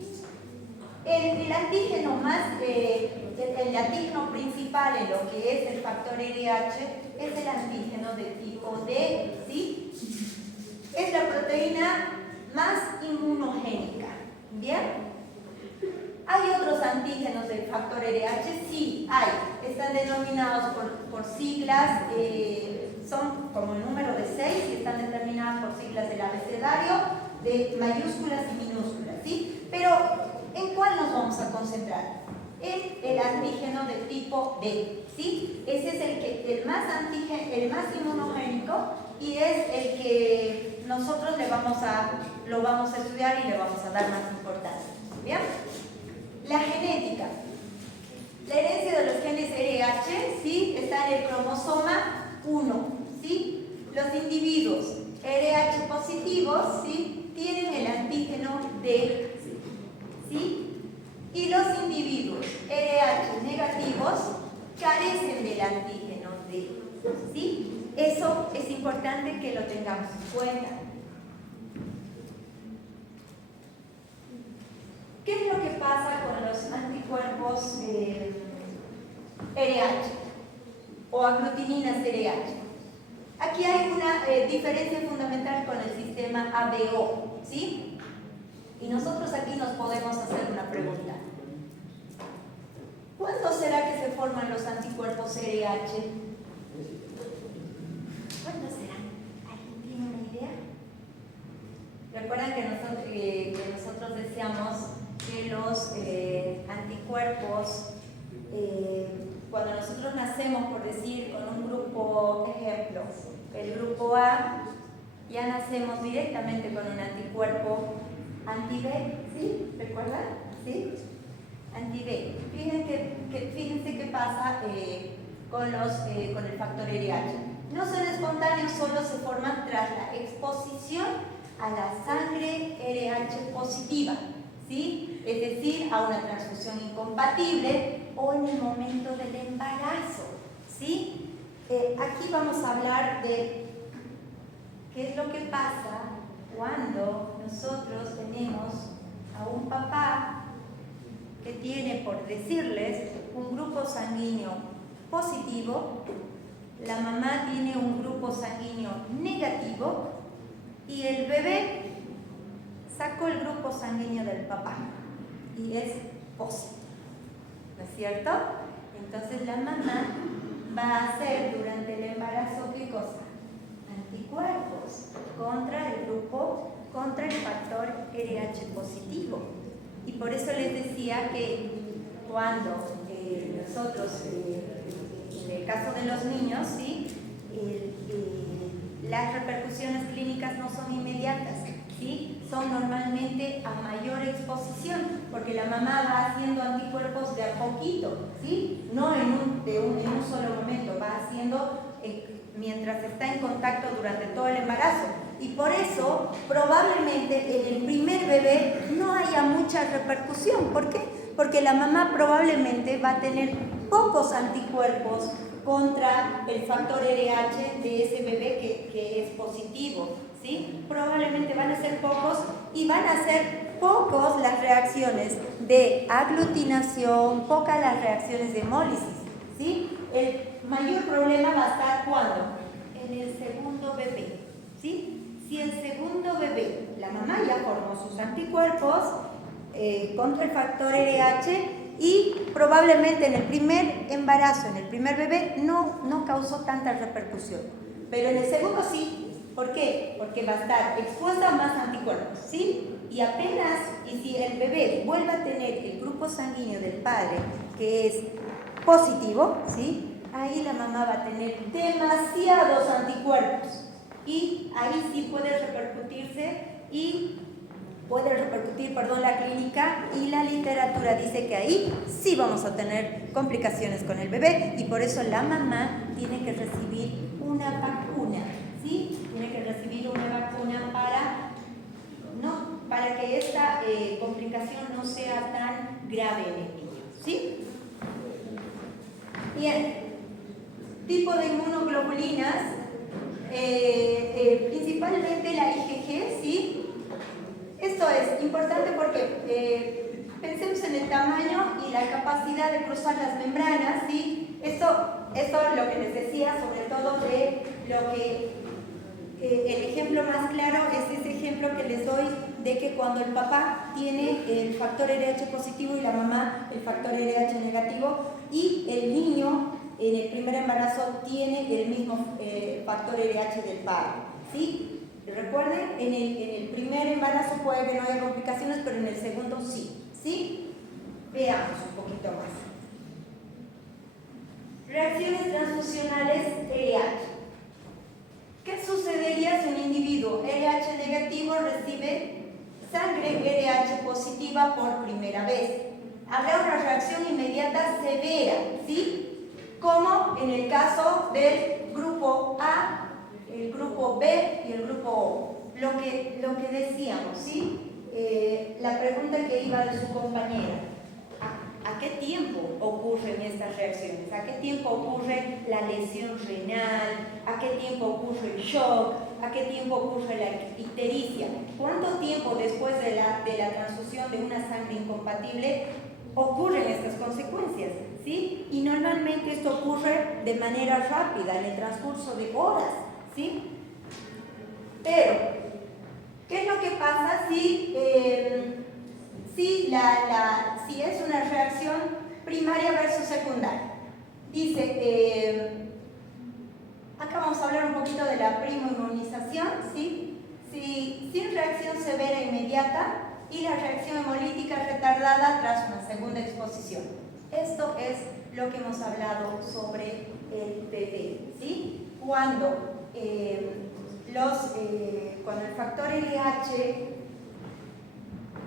El antígeno el antígeno principal en lo que es el factor RH es el antígeno de tipo D, ¿sí? Es la proteína más inmunogénica, ¿bien? ¿Hay otros antígenos del factor RH? Sí, hay. Están denominados por siglas, son como el número de 6 y están determinadas por siglas del abecedario de mayúsculas y minúsculas, ¿sí? Pero, ¿en cuál nos vamos a concentrar? En el antígeno de tipo D, ¿sí? Ese es el más inmunogénico y es el que nosotros lo vamos a estudiar y le vamos a dar más importancia, ¿bien? La genética. La herencia de los genes RH, ¿sí?, está en el cromosoma 1, ¿sí? Los individuos RH positivos, ¿sí?, tienen el antígeno D, ¿sí? Y los individuos RH negativos carecen del antígeno D, ¿sí? Eso es importante que lo tengamos en cuenta. ¿Qué es lo que pasa con los anticuerpos RH o aglutininas RH? Aquí hay una diferencia fundamental con el sistema ABO, ¿sí? Y nosotros aquí nos podemos hacer una pregunta. ¿Cuándo será que se forman los anticuerpos RH? ¿Cuándo será? ¿Alguien tiene una idea? Recuerdan que nosotros decíamos que los anticuerpos, cuando nosotros nacemos, por decir, con un grupo, ejemplo, el grupo A, ya nacemos directamente con un anticuerpo anti-B, ¿sí? ¿Recuerdan? ¿Sí? Anti-B. Fíjense qué pasa con el factor RH. No son espontáneos, solo se forman tras la exposición a la sangre RH positiva, ¿sí? Es decir, a una transfusión incompatible o en el momento del embarazo, ¿sí? Aquí vamos a hablar de qué es lo que pasa cuando nosotros tenemos a un papá que tiene, por decirles, un grupo sanguíneo positivo, la mamá tiene un grupo sanguíneo negativo y el bebé sacó el grupo sanguíneo del papá y es positivo, ¿no es cierto? Entonces la mamá va a hacer durante el embarazo, ¿qué cosa? Anticuerpos contra contra el factor RH positivo. Y por eso les decía que cuando nosotros, en el caso de los niños, ¿sí? Las repercusiones clínicas no son inmediatas, ¿sí? Son normalmente a mayor exposición, porque la mamá va haciendo anticuerpos de a poquito, ¿sí? No en un solo momento, va haciendo mientras está en contacto durante todo el embarazo. Y por eso, probablemente en el primer bebé no haya mucha repercusión. ¿Por qué? Porque la mamá probablemente va a tener pocos anticuerpos contra el factor RH de ese bebé que es positivo, ¿sí? Probablemente van a ser pocos y van a ser pocos las reacciones de aglutinación, pocas las reacciones de hemólisis, ¿sí? El mayor problema va a estar ¿cuándo? En el segundo bebé, ¿sí? Si el segundo bebé, la mamá ya formó sus anticuerpos contra el factor RH y probablemente en el primer embarazo, en el primer bebé, no causó tanta repercusión. Pero en el segundo sí. ¿Por qué? Porque va a estar expuesta a más anticuerpos, ¿sí? Y apenas, y si el bebé vuelve a tener el grupo sanguíneo del padre, que es positivo, ¿sí? Ahí la mamá va a tener demasiados anticuerpos. Y ahí sí puede repercutir la clínica, y la literatura dice que ahí sí vamos a tener complicaciones con el bebé, y por eso la mamá tiene que recibir una vacuna, ¿sí? Tiene que recibir una vacuna para que esta complicación no sea tan grave en el niño, ¿sí? Bien, tipo de inmunoglobulinas. Principalmente la IgG, ¿sí? Esto es importante porque pensemos en el tamaño y la capacidad de cruzar las membranas, ¿sí? Esto es lo que les decía, sobre todo de lo que el ejemplo más claro es ese ejemplo que les doy de que cuando el papá tiene el factor RH positivo y la mamá el factor RH negativo, y el niño en el primer embarazo tiene el mismo factor RH del padre, ¿sí? Recuerden, en el primer embarazo puede que no haya complicaciones, pero en el segundo sí, ¿sí? Veamos un poquito más. Reacciones transfusionales RH. ¿Qué sucedería si un individuo RH negativo recibe sangre RH positiva por primera vez? Habrá una reacción inmediata severa, ¿sí? Como en el caso del grupo A, el grupo B y el grupo O. Lo que decíamos, ¿sí? La pregunta que iba de su compañera. ¿A qué tiempo ocurren estas reacciones? ¿A qué tiempo ocurre la lesión renal? ¿A qué tiempo ocurre el shock? ¿A qué tiempo ocurre la ictericia? ¿Cuánto tiempo después de la transfusión de una sangre incompatible ocurren estas consecuencias? ¿Sí? Y normalmente esto ocurre de manera rápida, en el transcurso de horas, ¿sí? Pero, ¿qué es lo que pasa si es una reacción primaria versus secundaria? Dice, acá vamos a hablar un poquito de la primoinmunización, ¿sí? Sin reacción severa inmediata y la reacción hemolítica retardada tras una segunda exposición. Esto es lo que hemos hablado sobre el bebé, ¿sí? Cuando el factor LH,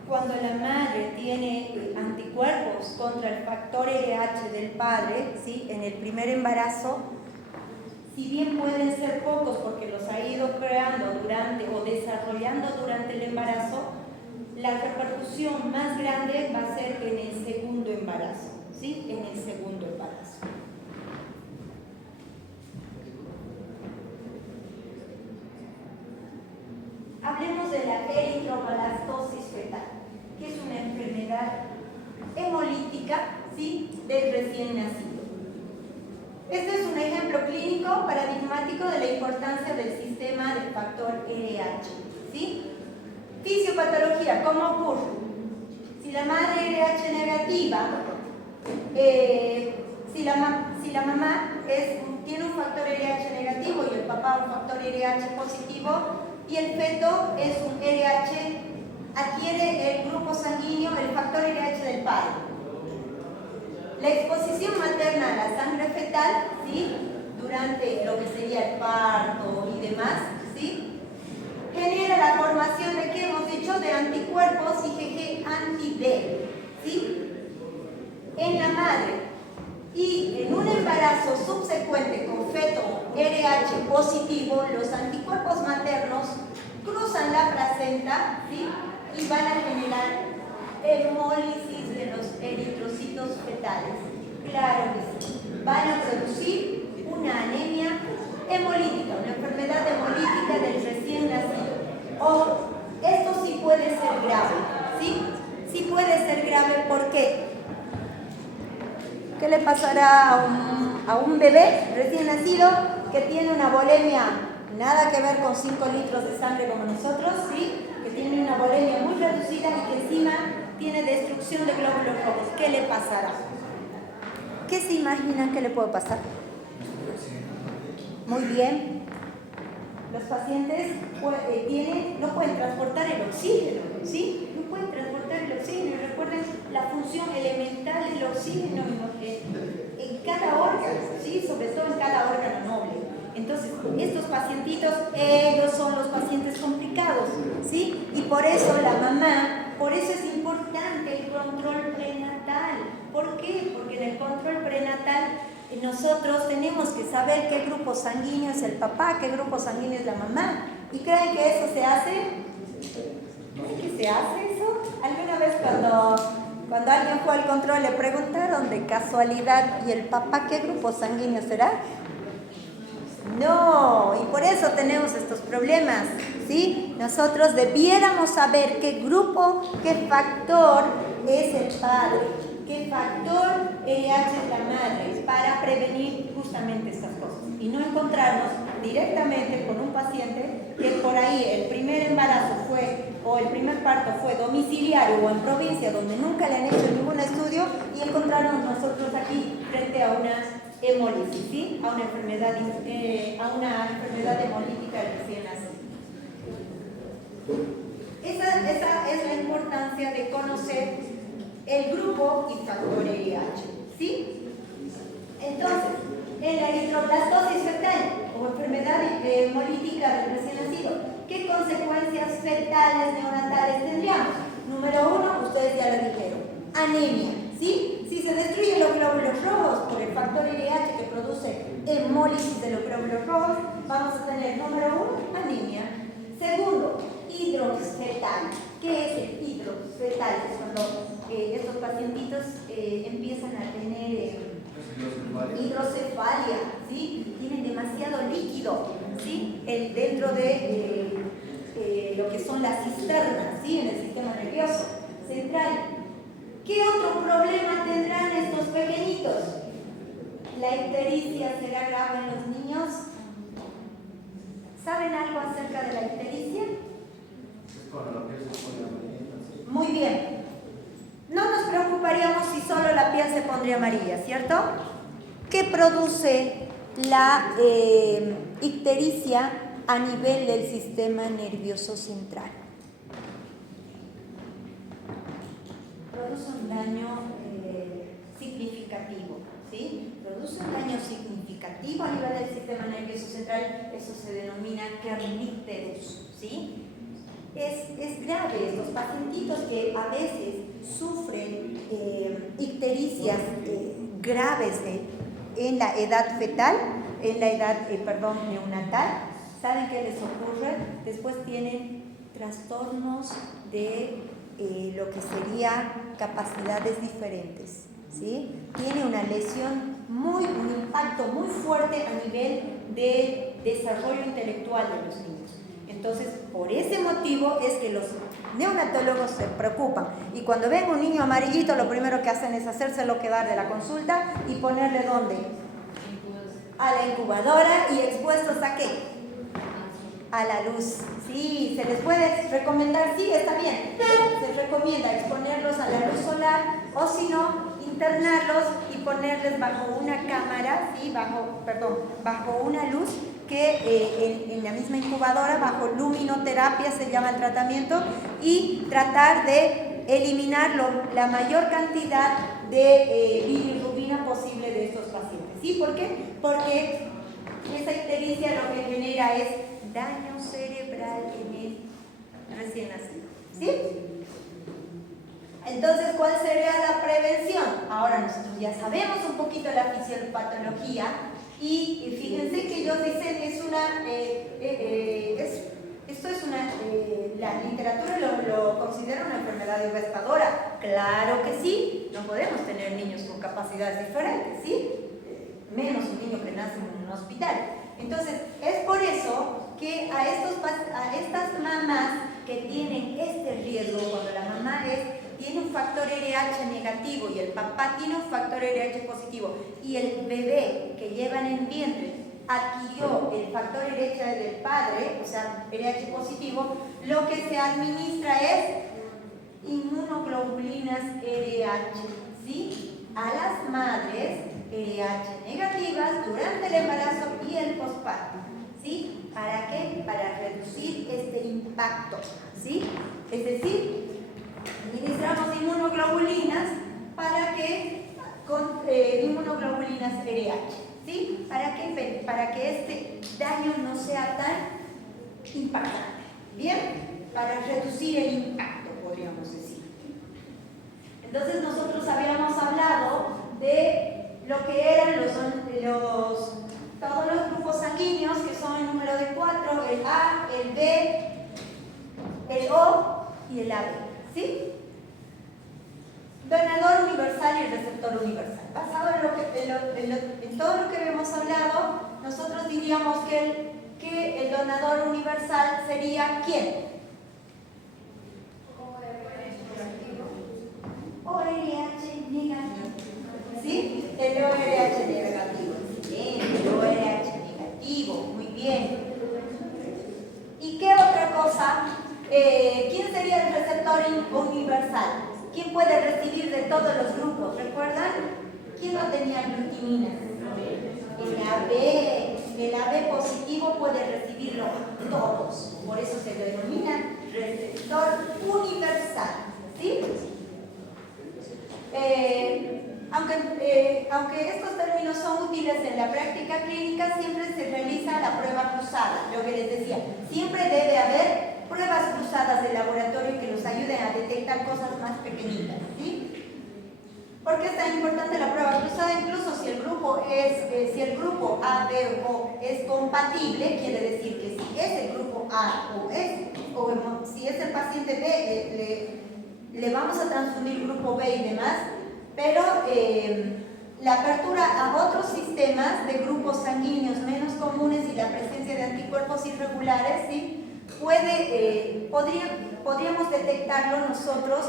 cuando la madre tiene anticuerpos contra el factor LH del padre, ¿sí? En el primer embarazo, si bien pueden ser pocos porque los ha ido creando o desarrollando durante el embarazo, la repercusión más grande va a ser en el segundo embarazo, ¿sí? En el segundo embarazo. Hablemos de la eritroblastosis fetal, que es una enfermedad hemolítica, ¿sí? Del recién nacido. Este es un ejemplo clínico paradigmático de la importancia del sistema del factor RH, ¿sí? Fisiopatología, ¿cómo ocurre? Si la madre RH negativa, si la mamá tiene un factor RH negativo y el papá un factor RH positivo, y el feto es un RH, adquiere el grupo sanguíneo, el factor RH del padre. La exposición materna a la sangre fetal, ¿sí?, durante lo que sería el parto y demás, ¿sí?, genera la formación de, ¿qué hemos dicho?, de anticuerpos IgG anti-D, ¿sí?, en la madre. Y en un embarazo subsecuente con feto RH positivo, los anticuerpos maternos cruzan la placenta, ¿sí?, y van a generar hemólisis de los eritrocitos fetales. Claro que sí. Van a producir una anemia hemolítica, una enfermedad hemolítica del recién nacido. Ojo, esto sí puede ser grave, ¿sí? Sí puede ser grave, ¿por qué? ¿Qué le pasará a un bebé recién nacido que tiene una volemia, nada que ver con 5 litros de sangre como nosotros, ¿sí?, que tiene una volemia muy reducida y que encima tiene destrucción de glóbulos rojos? ¿Qué le pasará? ¿Qué se imaginan que le puede pasar? Muy bien. Los pacientes no pueden transportar el oxígeno, ¿sí? No pueden transportar el oxígeno. Recuerden la función elemental del oxígeno en cada órgano, ¿sí? Sobre todo en cada órgano noble. Entonces, estos pacientitos, ellos son los pacientes complicados, ¿sí? Y por eso la mamá, por eso es importante el control prenatal. ¿Por qué? Porque en el control prenatal nosotros tenemos que saber qué grupo sanguíneo es el papá, qué grupo sanguíneo es la mamá. ¿Y creen que eso se hace? ¿Creen que se hace eso? ¿Alguna vez cuando alguien fue al control le preguntaron de casualidad, ¿y el papá qué grupo sanguíneo será? No, y por eso tenemos estos problemas, ¿sí? Nosotros debiéramos saber qué grupo, qué factor es el padre, qué factor RH es la madre, para prevenir justamente estas cosas y no encontrarnos directamente con un paciente que por ahí el primer embarazo fue, o el primer parto fue domiciliario o en provincia donde nunca le han hecho ningún estudio, y encontrarnos nosotros aquí frente a una hemólisis, ¿sí?, a una enfermedad hemolítica del recién nacido. Esa es la importancia de conocer el grupo y factor RH, ¿sí? Entonces, en la eritroplastosis fetal o enfermedad hemolítica del recién nacido, ¿qué consecuencias fetales neonatales tendríamos? Número 1, ustedes ya lo dijeron, anemia, ¿sí? Si se destruyen los glóbulos rojos por el factor RH que produce hemólisis de los glóbulos rojos, vamos a tener, número 1, anemia. Segundo, hidrocefalia. ¿Qué es el hidrocefalia? Es cuando estos pacientitos empiezan a tener hidrocefalia, ¿sí? Tienen demasiado líquido, ¿sí?, dentro de lo que son las cisternas, ¿sí?, en el sistema nervioso central. ¿Qué otro problema tendrán estos pequeñitos? ¿La ictericia será grave en los niños? ¿Saben algo acerca de la ictericia? Muy bien. No nos preocuparíamos si solo la piel se pondría amarilla, ¿cierto? ¿Qué produce la ictericia a nivel del sistema nervioso central? Produce un daño significativo, ¿sí? Produce un daño significativo a nivel del sistema nervioso central, eso se denomina kernicterus, ¿sí? Es grave, los pacientitos que a veces sufren ictericias graves en la edad fetal, en la edad, neonatal, ¿saben qué les ocurre? Después tienen trastornos de lo que sería capacidades diferentes, ¿sí? Tiene una lesión, un impacto muy fuerte a nivel de desarrollo intelectual de los niños. Entonces, por ese motivo es que los neonatólogos se preocupan. Y cuando ven un niño amarillito, lo primero que hacen es hacérselo quedar de la consulta y ponerle ¿dónde? A la incubadora y expuestos ¿a qué? A la luz. Sí, se les puede recomendar, sí, está bien. Se recomienda exponerlos a la luz solar o si no, internarlos y ponerles bajo una cámara, ¿sí? bajo una luz que en la misma incubadora, bajo luminoterapia se llama el tratamiento, y tratar de eliminar la mayor cantidad de bilirrubina posible de estos pacientes. ¿Sí? ¿Por qué? Porque esa ictericia lo que genera es daño cerebral en el recién nacido. ¿Sí? Entonces, ¿cuál sería la prevención? Ahora nosotros ya sabemos un poquito la fisiopatología y fíjense que ellos dicen la literatura lo considera una enfermedad devastadora. Claro que sí, no podemos tener niños con capacidades diferentes, ¿sí? Menos un niño que nace en un hospital. Entonces, es por eso que a estas mamás que tienen este riesgo, cuando la mamá tiene un factor RH negativo y el papá tiene un factor RH positivo y el bebé que llevan en vientre adquirió el factor RH del padre, o sea, RH positivo, lo que se administra es inmunoglobulinas RH, ¿sí? A las madres RH negativas durante el embarazo y el posparto, ¿sí? ¿Para qué? Para reducir este impacto, ¿sí? Es decir, administramos inmunoglobulinas para que inmunoglobulinas RH, ¿sí? ¿Para qué? Para que este daño no sea tan impactante, ¿bien? Para reducir el impacto, podríamos decir. Entonces nosotros habíamos hablado de lo que eran todos los grupos sanguíneos, que son el número de 4, el A, el B, el O y el AB, ¿sí? Donador universal y receptor universal. Basado en todo lo que hemos hablado, nosotros diríamos que el donador universal sería ¿quién? ORH negativo. ¿Sí? El ORH negativo. Bien, el ORH negativo. Muy bien. ¿Y qué otra cosa? ¿Quién sería el receptor universal? ¿Quién puede recibir de todos los grupos? ¿Recuerdan? ¿Quién no tenía glutimina? El AB. El AB positivo puede recibirlo todos. Por eso se denomina receptor universal. ¿Sí? Aunque estos términos son útiles en la práctica clínica, siempre se realiza la prueba cruzada, lo que les decía. Siempre debe haber pruebas cruzadas de laboratorio que nos ayuden a detectar cosas más pequeñitas, ¿sí? ¿Por qué es tan importante la prueba cruzada? Incluso si el grupo A, B o O es compatible, quiere decir que si es el grupo A o si es el paciente B, le vamos a transfundir grupo B y demás, pero la apertura a otros sistemas de grupos sanguíneos menos comunes y la presencia de anticuerpos irregulares, ¿sí? Podríamos detectarlo nosotros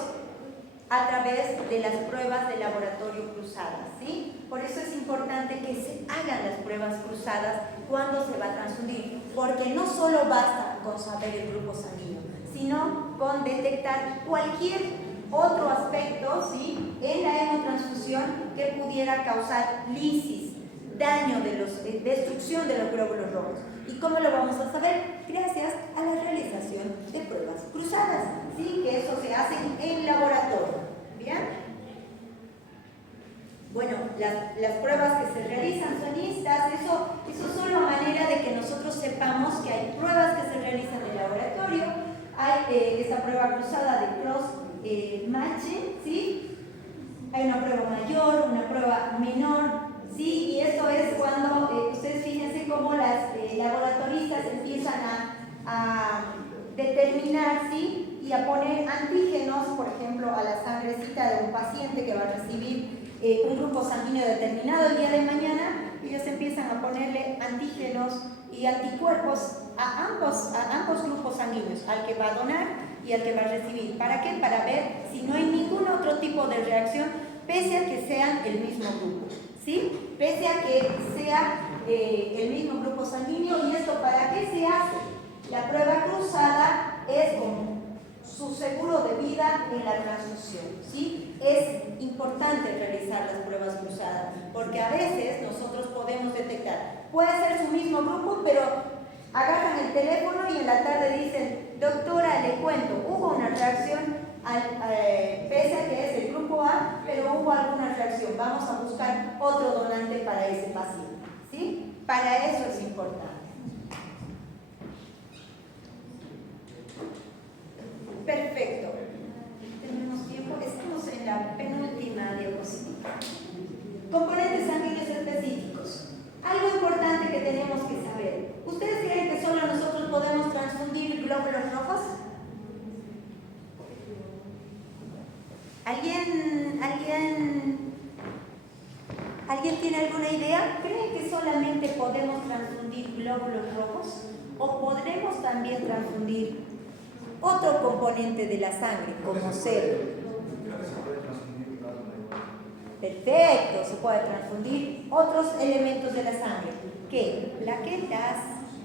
a través de las pruebas de laboratorio cruzadas, ¿sí? Por eso es importante que se hagan las pruebas cruzadas cuando se va a transfundir, porque no solo basta con saber el grupo sanguíneo, sino con detectar cualquier otro aspecto, ¿sí?, en la hemotransfusión que pudiera causar lisis, daño destrucción de los glóbulos rojos. ¿Y cómo lo vamos a saber? Gracias a la realización de pruebas cruzadas, ¿sí?, que eso se hace en laboratorio. ¿Bien? Bueno, las pruebas que se realizan son estas, eso son la manera de que nosotros sepamos que hay pruebas que se realizan en laboratorio. Hay esa prueba cruzada de cross-matching, ¿sí? Hay una prueba mayor, una prueba menor, ¿sí? Y eso es cuando, ustedes fíjense cómo las laboratoristas empiezan a determinar, ¿sí?, y a poner antígenos, por ejemplo, a la sangrecita de un paciente que va a recibir un grupo sanguíneo determinado el día de mañana. Ellos empiezan a ponerle antígenos y anticuerpos a ambos grupos sanguíneos, al que va a donar y al que va a recibir. ¿Para qué? Para ver si no hay ningún otro tipo de reacción, pese a que sean el mismo grupo, ¿sí? Pese a que sea el mismo grupo sanguíneo. ¿Y esto para qué se hace? La prueba cruzada es como su seguro de vida en la transfusión, ¿sí? Es importante realizar las pruebas cruzadas, porque a veces nosotros podemos detectar Puede ser su mismo grupo, pero agarran el teléfono y en la tarde dicen, doctora, le cuento, hubo una reacción, pese a que es el grupo A, pero hubo alguna reacción, vamos a buscar otro donante para ese paciente, ¿sí? Para eso es importante. Perfecto. Tenemos tiempo, estamos en la penúltima diapositiva. Componentes sanguíneos específicos. Algo importante que tenemos que saber. ¿Ustedes creen que solo nosotros podemos transfundir glóbulos rojos? ¿Alguien tiene alguna idea? ¿Creen que solamente podemos transfundir glóbulos rojos? ¿O podremos también transfundir otro componente de la sangre, como célula? Perfecto, se puede transfundir otros elementos de la sangre. ¿Qué? Plaquetas.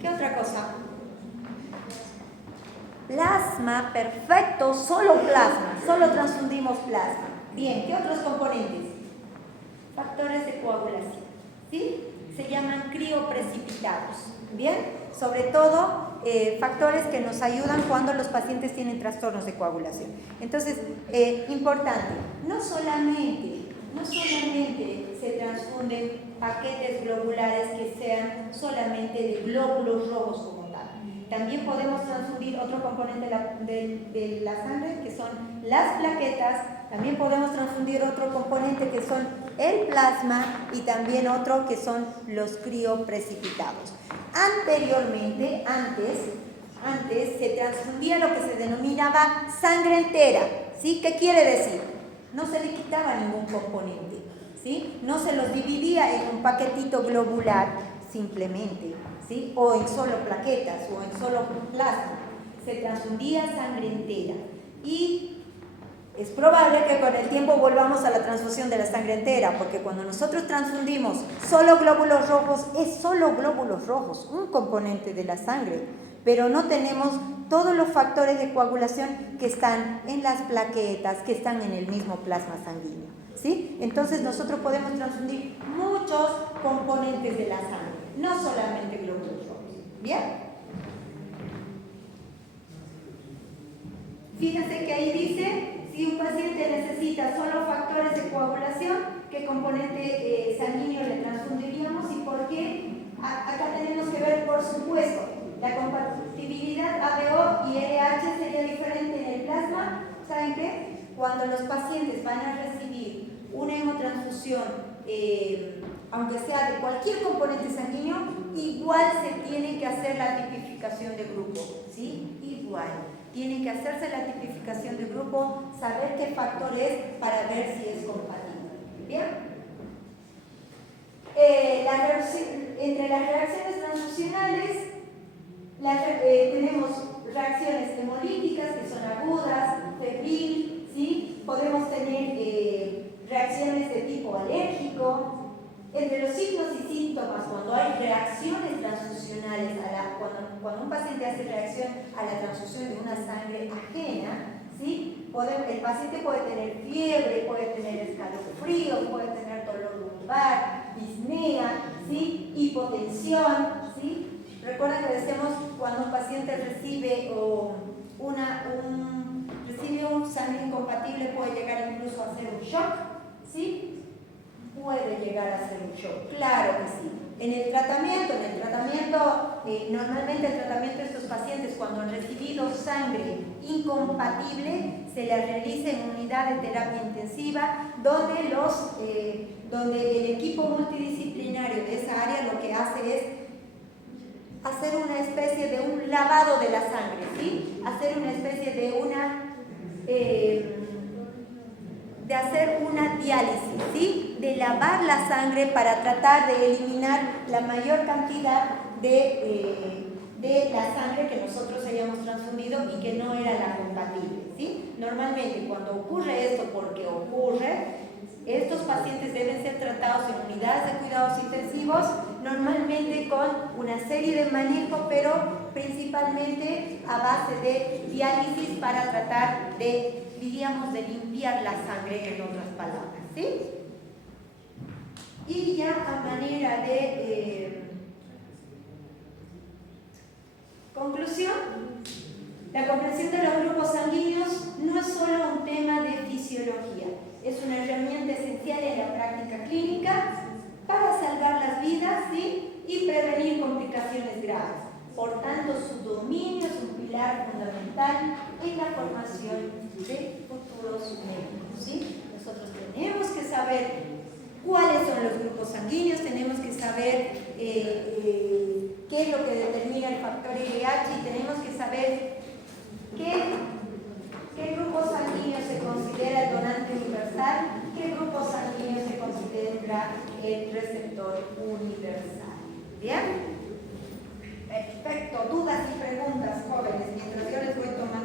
¿Qué otra cosa? Plasma, perfecto, solo plasma, solo transfundimos plasma. Bien, ¿qué otros componentes? Factores de coagulación, ¿sí? Se llaman crioprecipitados. Bien, sobre todo factores que nos ayudan cuando los pacientes tienen trastornos de coagulación. Entonces, importante, no solamente se transfunden paquetes globulares que sean solamente de glóbulos rojos como tal. También podemos transfundir otro componente de la sangre, que son las plaquetas. También podemos transfundir otro componente que son el plasma y también otro que son los crioprecipitados. Anteriormente, antes se transfundía lo que se denominaba sangre entera, ¿sí? ¿Qué quiere decir? No se le quitaba ningún componente, ¿sí? No se los dividía en un paquetito globular simplemente, ¿sí? O en solo plaquetas o en solo plasma. Se transfundía sangre entera. Y es probable que con el tiempo volvamos a la transfusión de la sangre entera, porque cuando nosotros transfundimos solo glóbulos rojos, es solo glóbulos rojos, un componente de la sangre, pero no tenemos todos los factores de coagulación que están en las plaquetas, que están en el mismo plasma sanguíneo, ¿sí? Entonces nosotros podemos transfundir muchos componentes de la sangre, no solamente glóbulos rojos. ¿Bien? Fíjense que ahí dice, si un paciente necesita solo factores de coagulación, ¿qué componente sanguíneo le transfundiríamos y por qué? Acá tenemos que ver, por supuesto, la compatibilidad ABO y LH sería diferente en el plasma. ¿Saben qué? Cuando los pacientes van a recibir una hemotransfusión, aunque sea de cualquier componente sanguíneo, igual se tiene que hacer la tipificación de grupo, ¿sí? Igual. Tienen que hacerse la tipificación de grupo, saber qué factor es para ver si es compatible. ¿Bien? Entre las reacciones transfusionales tenemos reacciones hemolíticas que son agudas, febril, ¿sí? Podemos tener reacciones de tipo alérgico. Entre los signos y síntomas, cuando hay reacciones transfusionales, cuando un paciente hace reacción a la transfusión de una sangre ajena, ¿sí? El paciente puede tener fiebre, puede tener escalofrío, puede tener dolor lumbar, disnea, ¿sí? Hipotensión, ¿sí? Recuerden que decíamos cuando un paciente recibe un sangre incompatible, puede llegar incluso a hacer un shock, ¿sí? Puede llegar a ser un shock, claro que sí. En el tratamiento, normalmente el tratamiento de estos pacientes, cuando han recibido sangre incompatible, se les realiza en unidad de terapia intensiva, donde el equipo multidisciplinario de esa área lo que hace es hacer una especie de un lavado de la sangre, ¿sí? Hacer una especie de hacer una diálisis, ¿sí? De lavar la sangre para tratar de eliminar la mayor cantidad de la sangre que nosotros hayamos transfundido y que no era la compatible, ¿sí? Normalmente cuando ocurre esto, porque ocurre, estos pacientes deben ser tratados en unidades de cuidados intensivos, normalmente con una serie de manejo, pero principalmente a base de diálisis para tratar de limpiar la sangre, en otras palabras, ¿sí? Y ya a manera de Conclusión, la comprensión de los grupos sanguíneos no es solo un tema de fisiología, es una herramienta esencial en la práctica clínica para salvar las vidas, ¿sí?, y prevenir complicaciones graves. Por tanto, su dominio es un pilar fundamental en la formación de futuros médicos, ¿sí? Nosotros tenemos que saber cuáles son los grupos sanguíneos, tenemos que saber qué es lo que determina el factor IgH y tenemos que saber qué grupo sanguíneo se considera el donante universal, qué grupo sanguíneo se considera el receptor universal. ¿Bien? Perfecto. Dudas y preguntas, jóvenes, mientras yo les voy tomando.